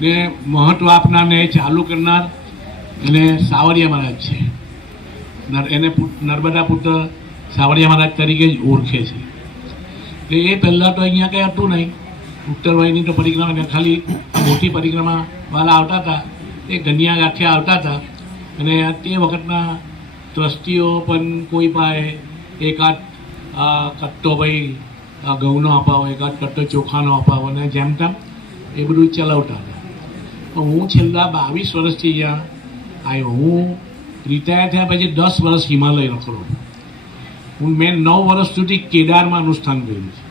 ને મહત્વ આપનાર ને ચાલુ કરનાર અને સાવરિયા મહારાજ છે. એને નર્મદા પુત્ર સાવરિયા મહારાજ તરીકે જ ઓળખે છે. એટલે એ પહેલાં તો અહીંયા કંઈ હતું નહીં. ઉત્તરવાહિની તો પરિક્રમા ખાલી મોટી પરિક્રમાવાળા આવતા હતા, એ ગનિયા ગાંઠિયા આવતા હતા. અને તે વખતના ટ્રસ્ટીઓ પણ કોઈ પાસે એકાદ કટ્ટો ભાઈ ઘઉંનો અપાવો, એકાદ કટ્ટો ચોખાનો અપાવો, અને જેમ તેમ એ બધું ચલાવતા હતા. તો હું છેલ્લા 22 વર્ષથી અહીંયા આવ્યો. હું રિટાયર થયા પછી 10 વર્ષ હિમાલય રખડો. મેં 9 વર્ષ સુધી કેદારમાં અનુષ્ઠાન કર્યું છે.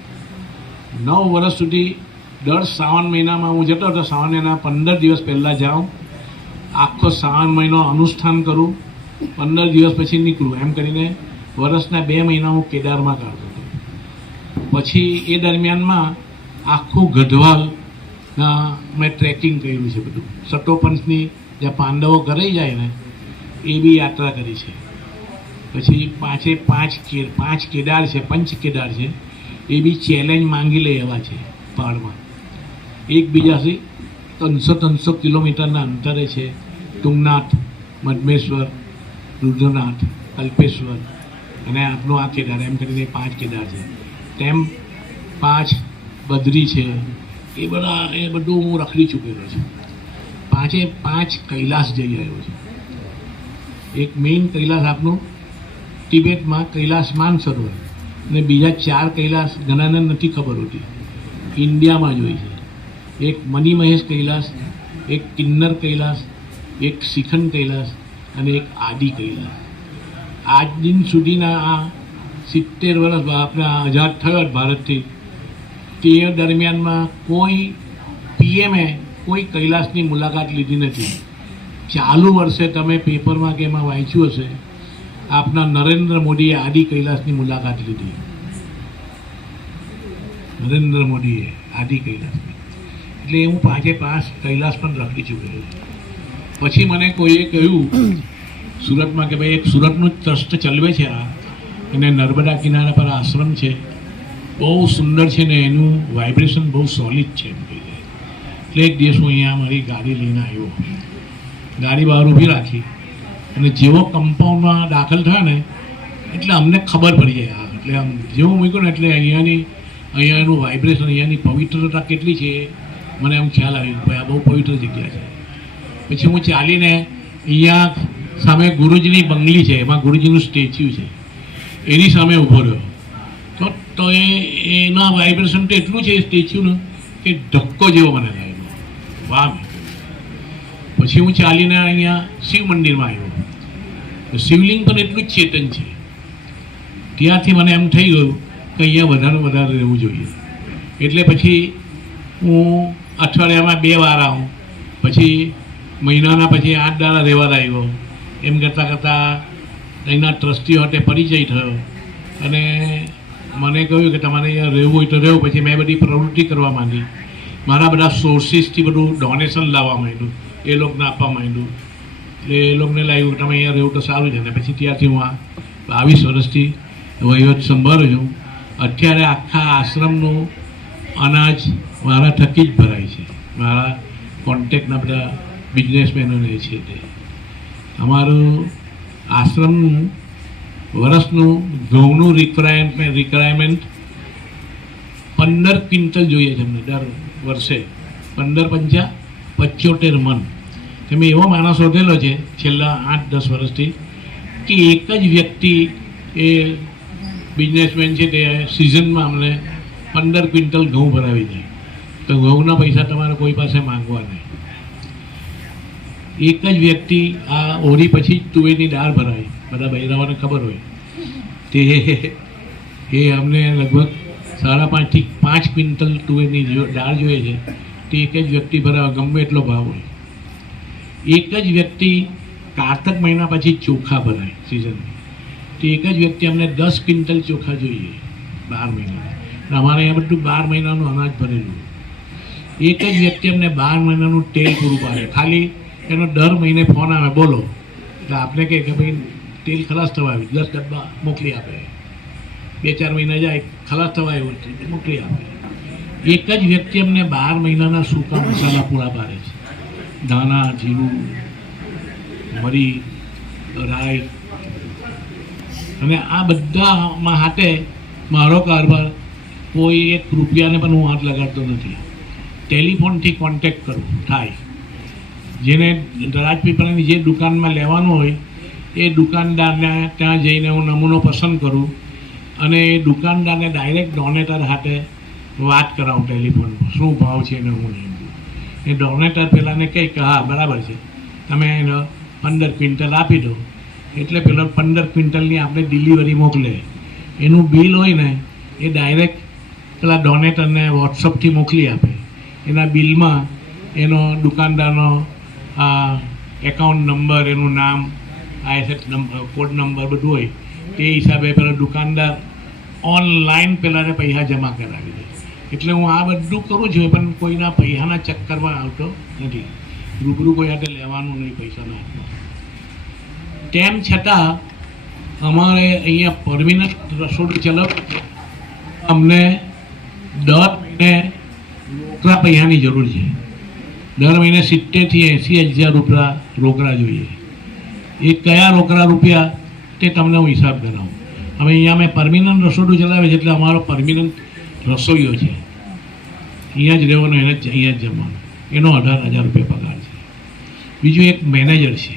9 વર્ષ સુધી દર શ્રાવણ મહિનામાં હું જતો હતો. શ્રાવણ મહિના 15 દિવસ પહેલાં જાઉં, આખો શ્રાવણ મહિનો અનુષ્ઠાન કરું, 15 દિવસ પછી નીકળું. એમ કરીને વર્ષના 2 મહિના હું કેદારમાં કાઢતો હતો. પછી એ દરમિયાનમાં આખું ગઢવાલના મેં ટ્રેકિંગ કર્યું છે બધું. સટોપંથની જ્યાં પાંડવો ઘરે જાય ને એ બી યાત્રા કરી છે. પછી પાંચ કેદાર છે, પંચ કેદાર છે, એ બી ચેલેન્જ માંગી લે એવા છે પહાડમાં. એકબીજાથી 300 કિલોમીટરના અંતરે છે. તુંગનાથ, મધમેશ્વર, રુદ્રનાથ, કલ્પેશ્વર અને આપણું આ કેદાર, એમ કરીને 5 કેદાર છે. તેમ 5 બદ્રી છે. એ બધું હું રખડી ચૂકેલો છું. 5 કૈલાસ જઈ આવ્યો છું. એક મેઇન કૈલાસ આપણું તિબેટમાં કૈલાસ માનસરોવર, અને બીજા 4 કૈલાસ ઘણાને નથી ખબર હોતી, ઇન્ડિયામાં જોઈ છે. એક મણિમહેશ કૈલાસ, એક કિન્નર કૈલાસ, એક શિખંડ કૈલાસ અને એક આદિ કૈલાસ. આજ દિન સુધીના આ 70 વર્ષ આપણે આઝાદ થયો ભારતથી, તે દરમિયાનમાં કોઈ પીએમએ કોઈ કૈલાસની મુલાકાત લીધી નથી. ચાલુ વર્ષે તમે પેપરમાં કે એમાં વાંચ્યું હશે, આપના નરેન્દ્ર મોદીએ આદિ કૈલાસની મુલાકાત લીધી. નરેન્દ્ર મોદીએ આદિ કૈલાસની. એટલે હું 5 કૈલાસ પણ રખડી ચૂકેલો છું. પછી મને કોઈએ કહ્યું સુરતમાં કે ભાઈ એક સુરતનું જ ટ્રસ્ટ ચલાવે છે આ, અને નર્મદા કિનારા પર આશ્રમ છે, બહુ સુંદર છે ને એનું વાઇબ્રેશન બહુ સોલિડ છે એમ કહીએ. એટલે એક દિવસ હું અહીંયા મારી ગાડી લઈને આવ્યો, ગાડી બહાર ઊભી રાખી, અને જેવો કમ્પાઉન્ડમાં દાખલ થયા ને એટલે અમને ખબર પડી જાય. એટલે આમ જેવું મૂક્યું ને એટલે અહીંયાનું વાઇબ્રેશન, અહીંયાની પવિત્રતા કેટલી છે મને એમ ખ્યાલ આવ્યો, ભાઈ આ બહુ પવિત્ર જગ્યા છે. પછી હું ચાલીને અહીંયા સામે ગુરુજીની બંગલી છે, એમાં ગુરુજીનું સ્ટેચ્યુ છે, એની સામે ઊભો રહ્યો. તો એના વાઇબ્રેશન તો એટલું છે એ સ્ટેચ્યુનું કે ધક્કો જેવો મને લાગ્યો. વાહ! પછી હું ચાલીને અહીંયા શિવ મંદિરમાં આવ્યો, તો શિવલિંગ પણ એટલું જ ચેતન છે. ત્યાંથી મને એમ થઈ ગયું કે અહીંયા વધારે રહેવું જોઈએ. એટલે પછી હું અઠવાડિયામાં 2 વાર આવું, પછી મહિનાના પછી 8 દાડા રહેવા આવ્યો. એમ કરતાં અહીંના ટ્રસ્ટી સાથે પરિચય થયો, અને મને કહ્યું કે તમારે અહીંયા રહેવું હોય તો રહેવું. પછી મેં બધી પ્રવૃત્તિ કરવા માંડી. મારા બધા સોર્સિસથી બધું ડોનેશન લાવવા માંડ્યું, એ લોકોને આપવા માંડ્યું. એટલે એ લોકોને લાગ્યું કે તમે અહીંયા રહેવું તો સારું છે. ને પછી ત્યારથી હું આ 22 વર્ષથી વહીવટ સંભાળું છું. અત્યારે આખા આશ્રમનું અનાજ મારા થકી જ ભરાય છે. મારા કોન્ટેક્ટના બધા બિઝનેસમેનોને છે તે. અમારું આશ્રમનું વર્ષનું ઘઉંનું રિક્વાયરમેન્ટ 15 ક્વિન્ટલ જોઈએ છે અમને દર વર્ષે. 15 × 5 = 75 મણ. તમે એવો માણસ શોધેલો છે છેલ્લા 8-10 વર્ષથી કે એક જ વ્યક્તિ એ બિઝનેસમેન છે તે સિઝનમાં અમને 15 ક્વિન્ટલ ઘઉં ભરાવી જાય. તો ઘઉંના પૈસા તમારે કોઈ પાસે માંગવા નહીં. એક જ વ્યક્તિ આ હોળી પછી જ તુવેરની દાળ ભરાય, બધા બૈરાઓને ખબર હોય તે. એ અમને લગભગ 5.5 થી 5 ક્વિન્ટલ તુવેરની દાળ જોઈએ છે, તે એક જ વ્યક્તિ ભરાવે, ગમે એટલો ભાવ હોય. એક જ વ્યક્તિ કારતક મહિના પછી ચોખા ભરાય સિઝનમાં, તો એક જ વ્યક્તિ અમને 10 ક્વિન્ટલ ચોખા જોઈએ 12 મહિના. અમારે અહીંયા બધું 12 મહિનાનું અનાજ ભરેલું. એક જ વ્યક્તિ અમને 12 મહિનાનું તેલ પૂરું પાડે. ખાલી એનો દર મહિને ફોન આવે, બોલો એટલે આપણે કહે કે ભાઈ તેલ ખલાસ થવા આવ્યું, 10 ડબ્બા મોકલી આપે. 2-4 મહિના જાય, ખલાસ થવા આવ્યું મોકલી આપે. એક જ વ્યક્તિ અમને 12 મહિનાના સૂકા મસાલા પૂરા પાડે છે. ધાણા, જીરું, મરી, રાઈ, અને આ બધામાં હાથે મારો કારભાર કોઈ 1 રૂપિયાને પણ હું હાથ લગાડતો નથી. ટેલિફોનથી કોન્ટેક્ટ કરવું થાય. જેને રાજપીપળાની જે દુકાનમાં લેવાનું હોય એ દુકાનદારને ત્યાં જઈને હું નમૂનો પસંદ કરું, અને એ દુકાનદારને ડાયરેક્ટ ડોનેટર સાથે વાત કરાવું ટેલિફોનમાં, શું ભાવ છે એને હું નહીં. એ ડોનેટર પહેલાંને કહે કે હા બરાબર છે, તમે એને 15 ક્વિન્ટલ આપી દો. એટલે પેલો 15 ક્વિન્ટલની આપણે ડિલિવરી મોકલે. એનું બિલ હોય ને એ ડાયરેક્ટ પેલા ડોનેટરને વોટ્સઅપથી મોકલી આપે. એના બિલમાં એનો દુકાનદારનો એકાઉન્ટ નંબર, એનું નામ, ISS નંબર, કોડ નંબર બધું હોય. તે હિસાબે પેલો દુકાનદાર ઓનલાઈન પેલાને પૈસા જમા કરાવી દે. એટલે હું આ બધું કરું છું પણ કોઈના પૈસાના ચક્કરમાં આવતો નથી. રૂબરૂ કોઈ હાથે લેવાનું નહીં પૈસાના હાથમાં. તેમ છતાં અમારે અહીંયા પરમિનન્ટ રસોડું ચલાવવું અમને દર મહિને રોકડા પૈસાની જરૂર છે. દર મહિને 70,000 થી 80,000 રૂપિયા રોકડા જોઈએ. એ કયા રોકડા રૂપિયા તે તમને હું હિસાબ કરાવું. હવે અહીંયા અમે પરમિનન્ટ રસોડું ચલાવે છે એટલે અમારો પરમિનન્ટ રસોઈયો છે. અહીંયા જ રહેવાનો, એને જ અહીંયા જ જમવાનું. એનો 18,000 રૂપિયા પગાર છે. બીજું એક મેનેજર છે.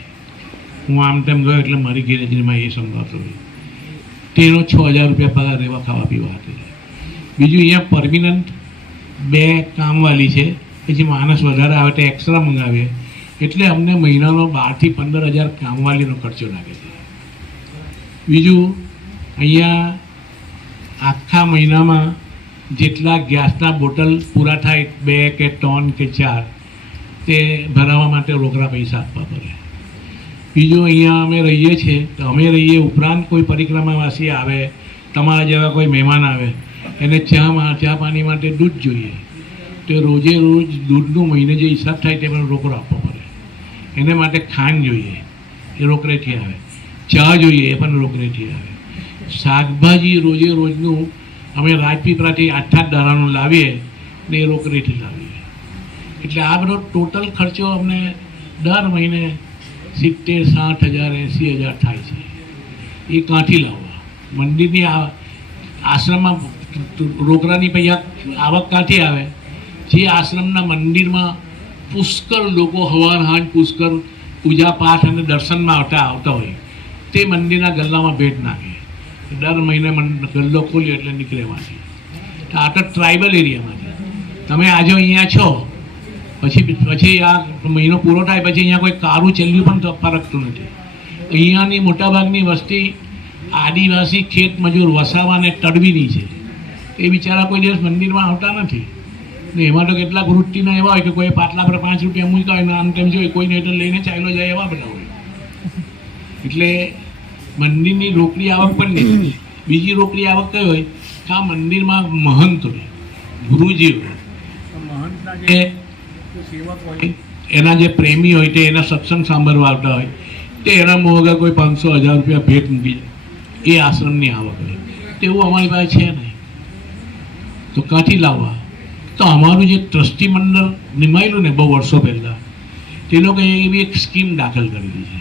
હું આમ તેમ ગયો એટલે મારી ગેરેજમાં એ સંભાળતો હોય તેનો 6,000 રૂપિયા પગાર રહેવા ખાવા પીવા hatte. બીજું અહીંયા પરમિનન્ટ 2 કામવાળી છે. પછી માણસ વધારે આવે તો એક્સ્ટ્રા મંગાવીએ એટલે અમને મહિનાનો 12,000 થી 15,000 કામવાળીનો ખર્ચો લાગે છે. બીજું અહીંયા આખા મહિનામાં જેટલા ગેસના બોટલ પૂરા થાય 2 કે 3 કે 4 તે ભરાવવા માટે રોકડા પૈસા આપવા પડે. બીજું અહીંયા અમે રહીએ છીએ તો અમે રહીએ ઉપરાંત કોઈ પરિક્રમાવાસી આવે, તમારા જેવા કોઈ મહેમાન આવે, એને ચા પાણી માટે દૂધ જોઈએ તો રોજે રોજ દૂધનું મહિને જે હિસાબ થાય તે પણ રોકડો આપવો પડે. એને માટે ખાંડ જોઈએ એ રોકડેથી આવે, ચા જોઈએ એ પણ રોકડેથી આવે, શાકભાજી રોજે રોજનું અમે રાજપીપળાથી 8-8 દાણાનું લાવીએ ને એ રોકડેથી લાવીએ. એટલે આ બધો ટોટલ ખર્ચો અમને દર મહિને 70,000, 60,000, 80,000 થાય છે. એ ક્યાંથી લાવવા? મંદિરની આશ્રમમાં રોકડાની પૈસા આવક ક્યાંથી આવે? જે આશ્રમના મંદિરમાં પુષ્કળ લોકો હવાર હાંજ પુષ્કળ પૂજા પાઠ અને દર્શનમાં આવતા હોય તે મંદિરના ગલ્લામાં ભેટ નાખે. દર મહિને ગલ્લો ખોલ્યો એટલે નીકળેમાંથી. આ તો ટ્રાઇબલ એરિયામાંથી તમે આજે અહીંયા છો, પછી આ મહિનો પૂરો થાય પછી અહીંયા કોઈ કારું ચલ્યું પણ ફરકતું નથી. અહીંયાની મોટાભાગની વસ્તી આદિવાસી ખેત મજૂર વસાવા અને તડવીની છે. એ બિચારા કોઈ દિવસ મંદિરમાં આવતા નથી ને એમાં તો કેટલાક વૃત્તિના એવા હોય કે કોઈ પાટલા પર 5 રૂપિયા મૂક્યા હોય ને આમ તેમ જોઈએ કોઈને એટલે લઈને ચાલ્યો જાય એવા બધા હોય. એટલે મંદિરની રોકડી આવક પણ નહીં. બીજી રોકડી આવક કઈ હોય કે આ મંદિરમાં મહંત હોય, ગુરુજી હોય, મહંતના જે સેવક હોય એના જે પ્રેમી હોય તે એના સત્સંગ સાંભળવા આવતા હોય તે એના મોંઘા કોઈ 500,000 રૂપિયા ભેટ મૂકી જાય. એ આશ્રમની આવક હોય. તેવું અમારી પાસે છે નહીં. તો ક્યાંથી લાવવા? તો અમારું જે ટ્રસ્ટી મંડળ નિમાયેલું ને બહુ વર્ષો પહેલાં તે લોકોએ એવી એક સ્કીમ દાખલ કરેલી છે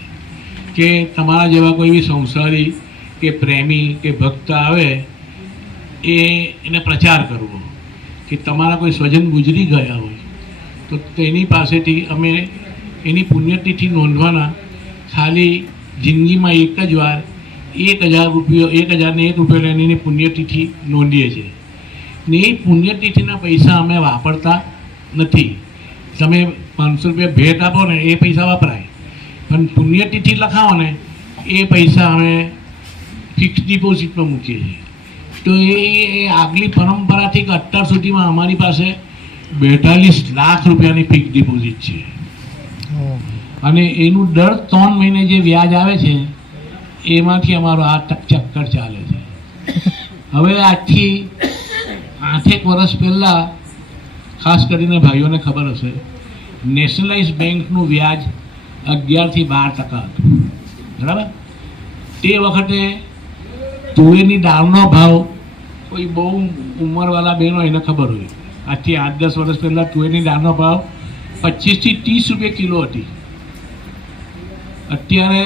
કે તમારા જેવા કોઈ બી સંસારી કે પ્રેમી કે ભક્ત આવે એને પ્રચાર કરવો કે તમારા કોઈ સ્વજન ગુજરી ગયા હોય તો તેની પાસેથી અમે એની પુણ્યતિથિ નોંધવાના ખાલી જિંદગીમાં એક જ વાર 1,000 રૂપિયા લઈને એની પુણ્યતિથિ નોંધીએ છીએ ને એ પુણ્યતિથિના પૈસા અમે વાપરતા નથી. તમે 500 રૂપિયા ભેટ આપો ને એ પૈસા વપરાય પણ પુણ્યતિથિ લખાવો ને એ પૈસા અમે ફિક્સ ડિપોઝિટમાં મૂકીએ છીએ. તો એ આગલી પરંપરાથી અત્યાર સુધીમાં અમારી પાસે 42 લાખ રૂપિયાની ફિક્સ ડિપોઝિટ છે અને એનું દર 3 મહિને જે વ્યાજ આવે છે એમાંથી અમારો આ ચક્કર ચાલે છે. હવે આજથી 8 વર્ષ પહેલાં ખાસ કરીને ભાઈઓને ખબર હશે નેશનલાઇઝ બેંકનું વ્યાજ 11 થી 12% હતું. બરાબર? તે વખતે તુવેરની દાળનો ભાવ કોઈ બહુ ઉંમરવાળા બહેનો એને ખબર હોય આજથી 8-10 વર્ષ પહેલાં તુવેરની દાળનો ભાવ 25 થી 30 રૂપિયા કિલો હતી. અત્યારે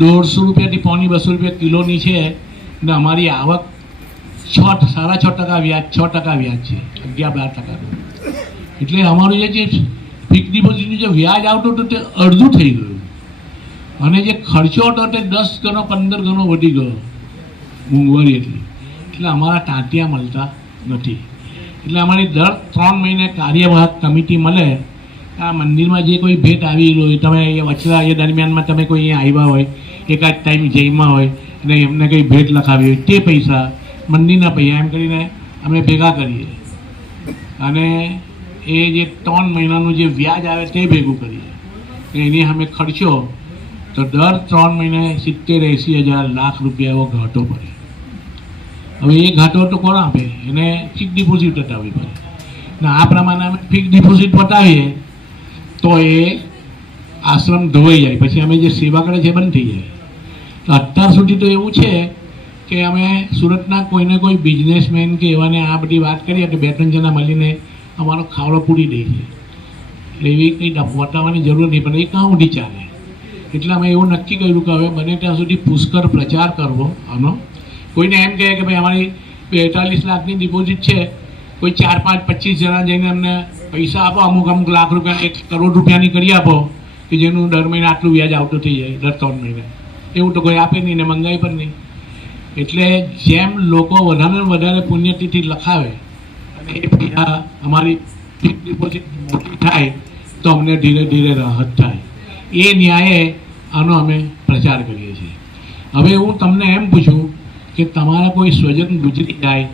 150 રૂપિયાથી 200 રૂપિયા કિલોની છે ને અમારી આવક 6.5% વ્યાજ 6% વ્યાજ છે 11-12%. એટલે અમારું જે ફિક્સ ડિપોઝિટનું જે વ્યાજ આવતું હતું તે અડધું થઈ ગયું અને જે ખર્ચો હતો તે 10 ગણો 15 ગણો વધી ગયો મોંઘવારી એટલી. એટલે અમારા ટાંટિયા મળતા નથી. એટલે અમારી દર 3 મહિને કાર્યવાહક કમિટી મળે. આ મંદિરમાં જે કોઈ ભેટ આવી હોય તમે વચલા એ દરમિયાનમાં તમે કોઈ અહીંયા આવ્યા હોય એકાદ ટાઈમ જઈમાં હોય અને એમને કંઈ ભેટ લખાવી હોય તે પૈસા મંદિરના પૈસા એમ કરીને અમે ભેગા કરીએ અને એ જે 3 મહિનાનું જે વ્યાજ આવે તે ભેગું કરીએ. એની અમે ખર્ચો તો દર 3 મહિને 70-80 હજાર લાખ રૂપિયા એવો ઘાટો પડે હવે એ ઘાટો તો કોણ આપે? એને ફિક્સ ડિપોઝિટ બતાવવી પડે. ને આ પ્રમાણે અમે ફિક્સ ડિપોઝિટ બતાવીએ તો એ આશ્રમ ધોવાઈ જાય, પછી અમે જે સેવા કરે છે એ બંધ થઈ જાય. તો અત્યાર સુધી તો એવું છે કે અમે સુરતના કોઈને કોઈ બિઝનેસમેન કે એવાને આ બધી વાત કરીએ કે 2-3 જણા મળીને અમારો ખાવડો પૂરી દે છે. એવી કંઈ બતાવવાની જરૂર નહીં, પણ એ કાં ઊંધી ચાલે. એટલે અમે એવું નક્કી કર્યું કે હવે બને ત્યાં સુધી પુષ્કળ પ્રચાર કરવો આનો. કોઈને એમ કહે કે ભાઈ અમારી 42 લાખની ડિપોઝિટ છે, કોઈ 4, 5, 25 જણા જઈને અમને પૈસા આપો, અમુક લાખ રૂપિયા, 1 કરોડ રૂપિયાની કરી આપો કે જેનું દર મહિને આટલું વ્યાજ આવતું થઈ જાય, દર 3 મહિને. એવું તો કોઈ આપે નહીં ને મંગાઈ પણ નહીં. એટલે જેમ લોકો વધારે ને વધારે પુણ્યતિથિ લખાવે અને એ પૈસા અમારી ડિપોઝિટ મોટી થાય તો અમને ધીરે ધીરે રાહત થાય. એ ન્યાયે આનો અમે પ્રચાર કરીએ છીએ. હવે હું તમને એમ પૂછું કે તમારા કોઈ સ્વજન ગુજરી જાય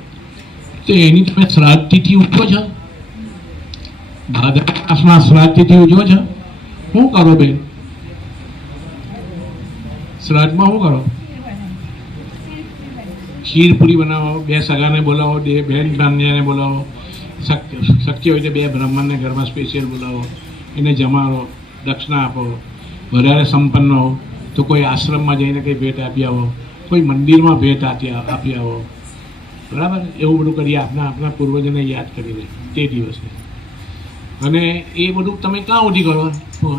તો એની તમે શ્રાદ્ધ તિથિ ઉજવો છો? ભાદરવા માસમાં શ્રાદ્ધ તિથિ ઉજવો છો? શું કરો બેન? શ્રાદ્ધમાં શું કરો? ખીર પૂરી બનાવો, 2 સગાને બોલાવો, 2 બહેન ભાણિયાને બોલાવો, શક્ય હોય તો 2 બ્રાહ્મણને ઘરમાં સ્પેશિયલ બોલાવો, એને જમાડો, દક્ષિણા આપો. વધારે સંપન્ન હો તો કોઈ આશ્રમમાં જઈને કંઈ ભેટ આપી આવો, કોઈ મંદિરમાં ભેટ આપી આવો. બરાબર? એવું બધું કરીએ આપણા પૂર્વજોને યાદ કરીને તે દિવસે. અને એ બધું તમે ક્યાં ઉઠી કરો?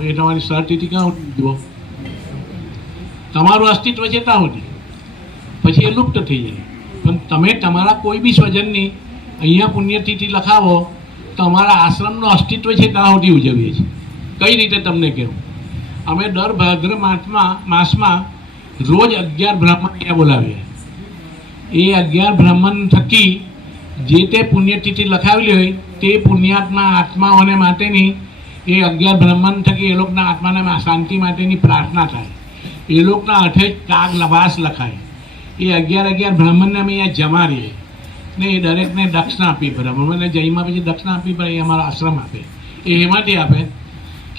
એ તમારી શ્રાદ્ધતિથિ ક્યાં ઉઠી જુઓ? તમારું અસ્તિત્વ છે ત્યાં સુધી, પછી એ લુપ્ત થઈ જાય. પણ તમે તમારા કોઈ બી સ્વજનની અહીંયા પુણ્યતિથિ લખાવો તો અમારા આશ્રમનું અસ્તિત્વ છે ત્યાં સુધી ઉજવીએ છીએ. કઈ રીતે તમને કહેવું? અમે દર ભાદ્ર માસમાં રોજ 11 બ્રાહ્મણ અહીંયા બોલાવીએ. એ 11 બ્રાહ્મણ થકી જે તે પુણ્યતિથિ લખાવેલી હોય તે પુણ્યાત્મા આત્માઓને માટેની એ 11 બ્રાહ્મણ થકી એ લોકોના આત્માને શાંતિ માટેની પ્રાર્થના થાય. એ લોકોના અઠે કાગ લવાસ લખાય. એ 11 બ્રાહ્મણને અમે અહીંયા જમાડીએ ને એ દરેકને દક્ષિણા આપી પડે. બ્રાહ્મણને જઈમાં પછી દક્ષિણા આપી પડે, એ અમારો આશ્રમ આપે. એ એમાંથી આપે.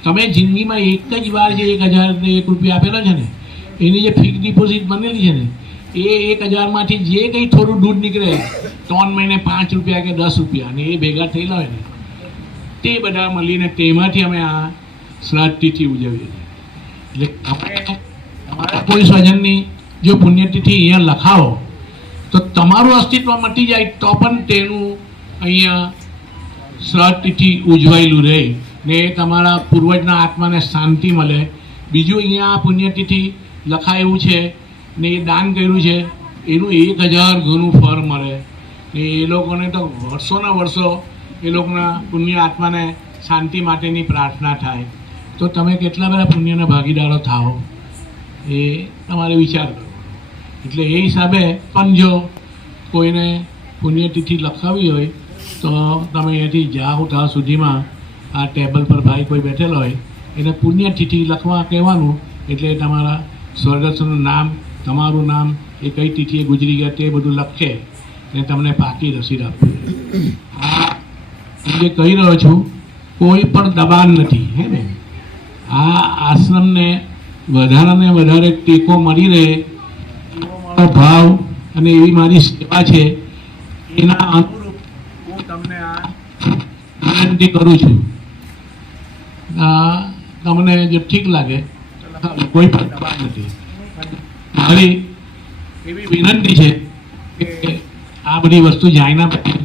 તમે જિંદગીમાં એક જ વાર જે 1001 રૂપિયા આપેલો છે ને, એની જે ફિક્સ ડિપોઝિટ બનેલી છે ને, એ 1000માંથી જે કંઈ થોડું દૂધ નીકળે 3 મહિને 5 રૂપિયા કે 10 રૂપિયા અને એ ભેગા થયેલા હોય ને તે બધા મળીને તેમાંથી અમે આ શ્રાદ્ધ તિથિ ઉજવીએ છીએ. એટલે તમારા કોઈ સ્વજનની જો પુણ્યતિથિ અહીંયા લખાવો તો તમારું અસ્તિત્વ મટી જાય તો પણ તેનું અહીંયા શ્રાદ્ધ તિથિ ઉજવાયેલું રહે ને તમારા પૂર્વજના આત્માને શાંતિ મળે. બીજું અહીંયા પુણ્યતિથિ લખાયું છે ને એ દાન કર્યું છે એનું 1000 ગણું ફળ મળે ને એ લોકોને તો વર્ષોના વર્ષો એ લોકોના પુણ્ય આત્માને શાંતિ માટેની પ્રાર્થના થાય. તો તમે કેટલા બધા પુણ્યના ભાગીદારો થાઓ એ તમારે વિચાર કરો. એટલે એ હિસાબે પણ જો કોઈને પુણ્યતિથિ લખાવી હોય તો તમે અહીંયાથી જાઓ ત્યાં સુધીમાં આ ટેબલ પર ભાઈ કોઈ બેઠેલો હોય એને પુણ્યતિથિ લખવા કહેવાનું. એટલે તમારા સ્વર્ગસ્થનું નામ, તમારું નામ, એ કઈ તિથિએ ગુજરી ગયા તે બધું લખે ને તમને પાકી રસીદ આપવી. આ જે કહી રહ્યો છું કોઈ પણ દબાણ નથી હે ને. આ આશ્રમને વધારે ને વધારે ટેકો મળી રહે એવો ભાવ અને એવી મારી સેવા છે. એના અનુરૂપ હું તમને આ વિનંતી કરું છું. તમને જો ઠીક લાગે કોઈ પણ દબાણ નથી. મારી એવી વિનંતી છે કે આ બધી વસ્તુ જાણ્યા પછી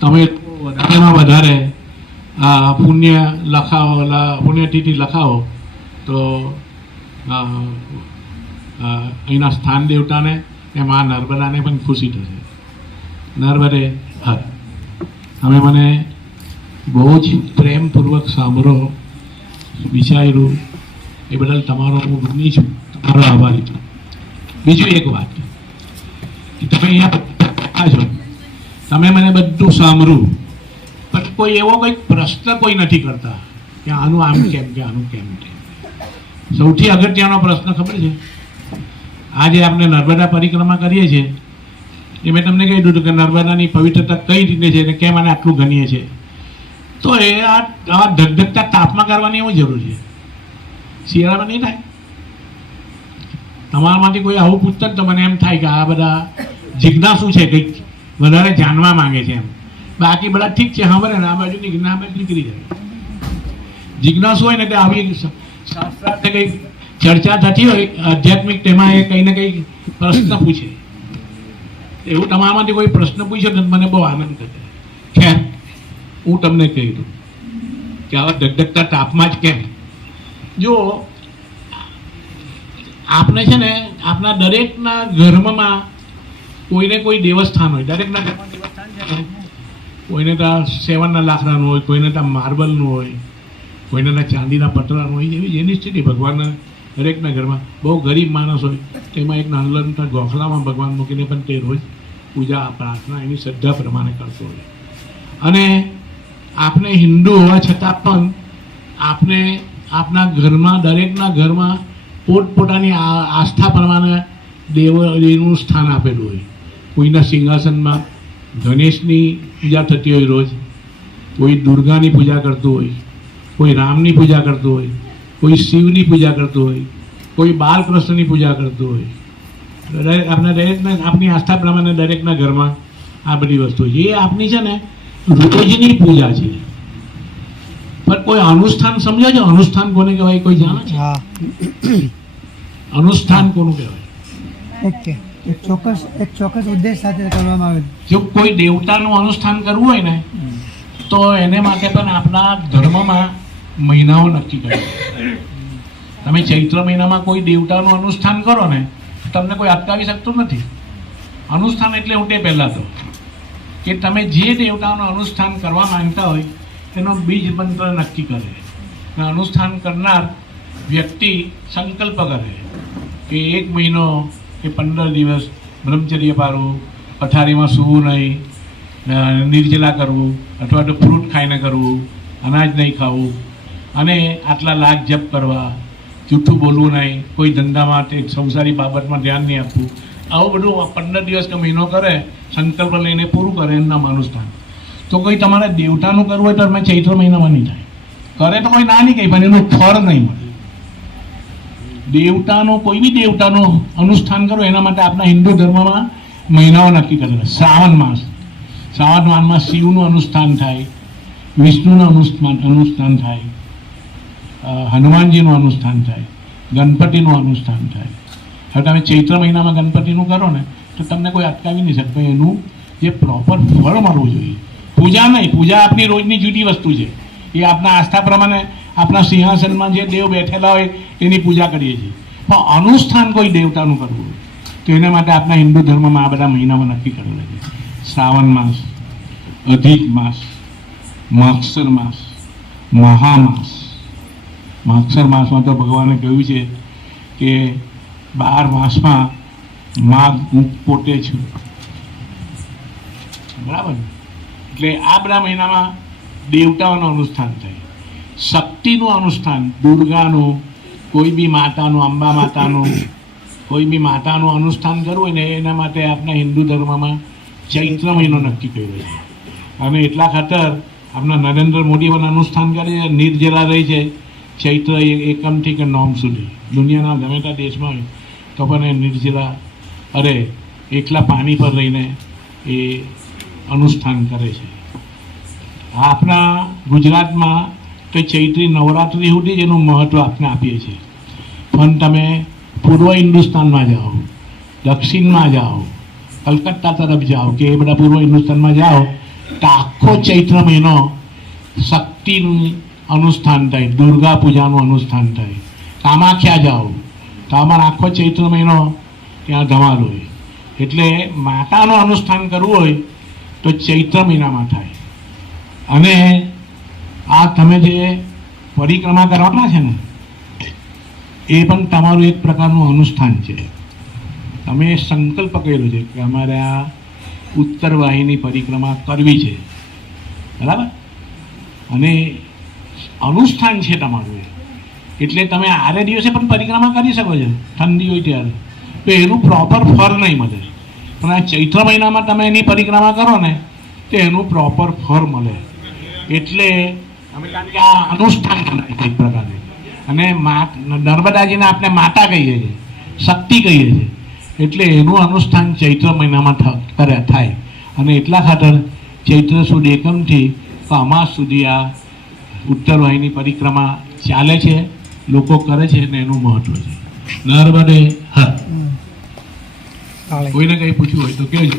તમે વધારેમાં વધારે આ પુણ્યતિથિ લખાવો તો અહીંના સ્થાન દેવતાને કે મા નર્મદાને પણ ખુશી થશે. નર્મદે હર. તમે મને બહુ જ પ્રેમપૂર્વક સાંભળો, વિચાર્યું એ બદલ તમારો હું ઋણી છું, તમારો આભારી છું. બીજું એક વાત કે તમે અહીંયા છો, તમે મને બધું સાંભળ્યું પણ કોઈ એવો કંઈક પ્રશ્ન કોઈ નથી કરતા કે આનું આમ કેમ કે આનું કેમ કે. સૌથી અગત્યનો પ્રશ્ન ખબર છે? આજે આપણે નર્મદા પરિક્રમા કરીએ છીએ એ મેં તમને કહી દીધું કે નર્મદાની પવિત્રતા કઈ રીતે છે અને કેમ આને આટલું ગણીએ છે. તો એ આવા ધગધગતા તાપમાં કરવાની એવું જરૂર છે? શિયાળામાં નહીં થાય? તમારામાંથી કોઈ આવું પૂછતા તો મને એમ થાય કે આ બધા જિજ્ઞાસુ છે કંઈક વધારે જાણવા માંગે છે એમ. બાકી બધા ઠીક છે, ખબર ને આ બાજુ નીકળી આ બાજુ નીકળી જાય. જિજ્ઞાસુ હોય ને તે આવી શાસ્ત્રાર્થ કંઈ ચર્ચા થતી હોય આધ્યાત્મિક, તેમાં એ કંઈ ને કંઈ પ્રશ્ન પૂછે. એવું તમારામાંથી કોઈ પ્રશ્ન પૂછ્યો તો મને બહુ આનંદ થતો. ખેર, હું તમને કહી દઉં કે આવા ધગધગતા તાપમાં જ કેમ. જો આપણે છે ને આપણા દરેકના ધર્મમાં કોઈને કોઈ દેવસ્થાન હોય. દરેકના ઘરમાં દેવસ્થાન છે ને. કોઈને ત્યાં સેવનના લાકડાનું હોય, કોઈને ત્યાં માર્બલનું હોય, કોઈને ત્યાં ચાંદીના પતરાનું હોય. એવી જેની સ્થિતિ ભગવાનના દરેકના ઘરમાં. બહુ ગરીબ માણસ હોય તેમાં એક નાનલા ગોખલામાં ભગવાન મૂકીને પણ તે રોજ પૂજા પ્રાર્થના એની શ્રદ્ધા પ્રમાણે કરતો હોય. અને આપણે હિન્દુ હોવા છતાં પણ આપણે આપણા ઘરમાં દરેકના ઘરમાં પોતપોતાની આસ્થા પ્રમાણે દેવનું સ્થાન આપેલું હોય. કોઈના સિંહાસનમાં ગણેશની પૂજા થતી હોય રોજ, કોઈ દુર્ગાની પૂજા કરતું હોય, કોઈ રામની પૂજા કરતું હોય, કોઈ શિવની પૂજા કરતું હોય, કોઈ બાલકૃષ્ણની પૂજા કરતું હોય. આપણા દરેકના આપણી આસ્થા પ્રમાણે દરેકના ઘરમાં આ બધી વસ્તુ છે. એ આપની છે ને રોજની પૂજા છે. પણ કોઈ અનુષ્ઠાન સમજો છો? અનુષ્ઠાન કોને કહેવાય? કોઈ જાણે છે? હા, અનુષ્ઠાન કોનું કહેવાય? એક ચોક્કસ ઉદ્દેશ સાથે કરવામાં આવે. જો કોઈ દેવતાનું અનુષ્ઠાન કરવું હોય ને તો એને માટે પણ આપણા ધર્મમાં મહિનાઓ નક્કી કરે. તમે ચૈત્ર મહિનામાં કોઈ દેવતાનું અનુષ્ઠાન કરો ને તમને કોઈ અટકાવી શકતું નથી. અનુષ્ઠાન એટલે ઉઠે પહેલાં તો કે તમે જે દેવતાનું અનુષ્ઠાન કરવા માંગતા હોય તેનો બીજ મંત્ર નક્કી કરે. અનુષ્ઠાન કરનાર વ્યક્તિ સંકલ્પ કરે કે 1 મહિનો કે 15 દિવસ બ્રહ્મચર્ય પાળવું, પથારીમાં સૂવું નહીં, નિર્જલા કરવું, અથવા તો ફ્રૂટ ખાઈને કરવું, અનાજ નહીં ખાવું, અને આટલા લાખ જપ કરવા, જૂઠું બોલવું નહીં, કોઈ ધંધામાં તે સંસારી બાબતમાં ધ્યાન નહીં આપવું. આવું બધું 15 દિવસ કે મહિનો કરે, સંકલ્પ લઈને પૂરું કરે એમના અનુષ્ઠાન. તો કોઈ તમારે દેવતાનું કરવું હોય તો તમે ચૈત્ર મહિનામાં નહીં થાય. કરે તો કોઈ ના નહીં કહી, પણ એનું ફળ નહીં મળે. દેવતાનું કોઈ બી દેવતાનું અનુષ્ઠાન કરો એના માટે આપણા હિન્દુ ધર્મમાં મહિનાઓ નક્કી કરેલા. શ્રાવણ માસમાં શિવનું અનુષ્ઠાન થાય, વિષ્ણુનું અનુષ્ઠાન થાય, હનુમાનજીનું અનુષ્ઠાન થાય, ગણપતિનું અનુષ્ઠાન થાય. હવે તમે ચૈત્ર મહિનામાં ગણપતિનું કરો ને તો તમને કોઈ અટકાવી નહીં શકે. એનું જે પ્રોપર ફળ મળવું જોઈએ. પૂજા નહીં, પૂજા આપણી રોજની જુદી વસ્તુ છે. એ આપણા આસ્થા પ્રમાણે આપણા સિંહાસનમાં જે દેવ બેઠેલા હોય એની પૂજા કરીએ છીએ. પણ અનુષ્ઠાન કોઈ દેવતાનું કરવું હોય તો એના માટે આપણા હિન્દુ ધર્મમાં આ બધા મહિનામાં નક્કી કરેલા છે. શ્રાવણ માસ, અધિક માસ, માગસર માસ, મહામાસ. માગસર માસમાં તો ભગવાને કહ્યું છે કે 12 માસમાં માગ હું પોતે છું. બરાબર. એટલે આ બધા મહિનામાં દેવતાઓનું અનુષ્ઠાન થાય. શક્તિનું અનુષ્ઠાન, દુર્ગાનું, કોઈ બી માતાનું, અંબા માતાનું, કોઈ બી માતાનું અનુષ્ઠાન કરવું હોય ને એના માટે આપણા હિન્દુ ધર્મમાં ચૈત્ર મહિનો નક્કી કર્યો છે. અને એટલા ખાતર આપણા નરેન્દ્ર મોદી પણ અનુષ્ઠાન કરે છે. નિર્જલા રહી છે ચૈત્ર એકમથી કે 9 સુધી. દુનિયાના ગમે તે દેશમાં હોય તો પણ એ નિર્જલા એકલા પાણી પર રહીને એ અનુષ્ઠાન કરે છે. આપણા ગુજરાતમાં તો ચૈત્રી નવરાત્રિ સુધી જ એનું મહત્ત્વ આપણે આપીએ છીએ. પણ તમે પૂર્વ હિન્દુસ્તાનમાં જાઓ, દક્ષિણમાં જાઓ, કલકત્તા તરફ જાઓ કે એ બધા પૂર્વ હિન્દુસ્તાનમાં જાઓ તો આખો ચૈત્ર મહિનો શક્તિનું અનુષ્ઠાન થાય, દુર્ગા પૂજાનું અનુષ્ઠાન થાય. કામાખ્યા જાઓ તો અમારો આખો ચૈત્ર મહિનો ત્યાં ધમાલ હોય. એટલે માતાનું અનુષ્ઠાન કરવું હોય તો ચૈત્ર મહિનામાં થાય. અને આ તમે જે પરિક્રમા કરવાના છે ને એ પણ તમારું એક પ્રકારનું અનુષ્ઠાન છે. તમે સંકલ્પ કર્યો છે કે અમારે આ ઉત્તર વાહિની પરિક્રમા કરવી છે, બરાબર? અને અનુષ્ઠાન છે તમારું. એટલે તમે આરે દિવસે પણ પરિક્રમા કરી શકો છો, ઠંડી હોય ત્યારે. તો એનું પ્રોપર ફળ નહીં મળે. પણ આ ચૈત્ર મહિનામાં તમે એની પરિક્રમા કરો ને તો એનું પ્રોપર ફળ મળે. એટલે અમે કારણ કે આ અનુષ્ઠાન ગણાય છે એક પ્રકારે. અને નર્મદાજીને આપણે માતા કહીએ છીએ, શક્તિ કહીએ છીએ. એટલે એનું અનુષ્ઠાન ચૈત્ર મહિનામાં થાય. અને એટલા ખાતર ચૈત્ર સુદ એકમથી અમાસ સુધી આ ઉત્તર વાહિની પરિક્રમા ચાલે છે, લોકો કરે છે અને એનું મહત્વ છે. નર્મદે હર. કોઈને કંઈ પૂછવું હોય તો કહેજો.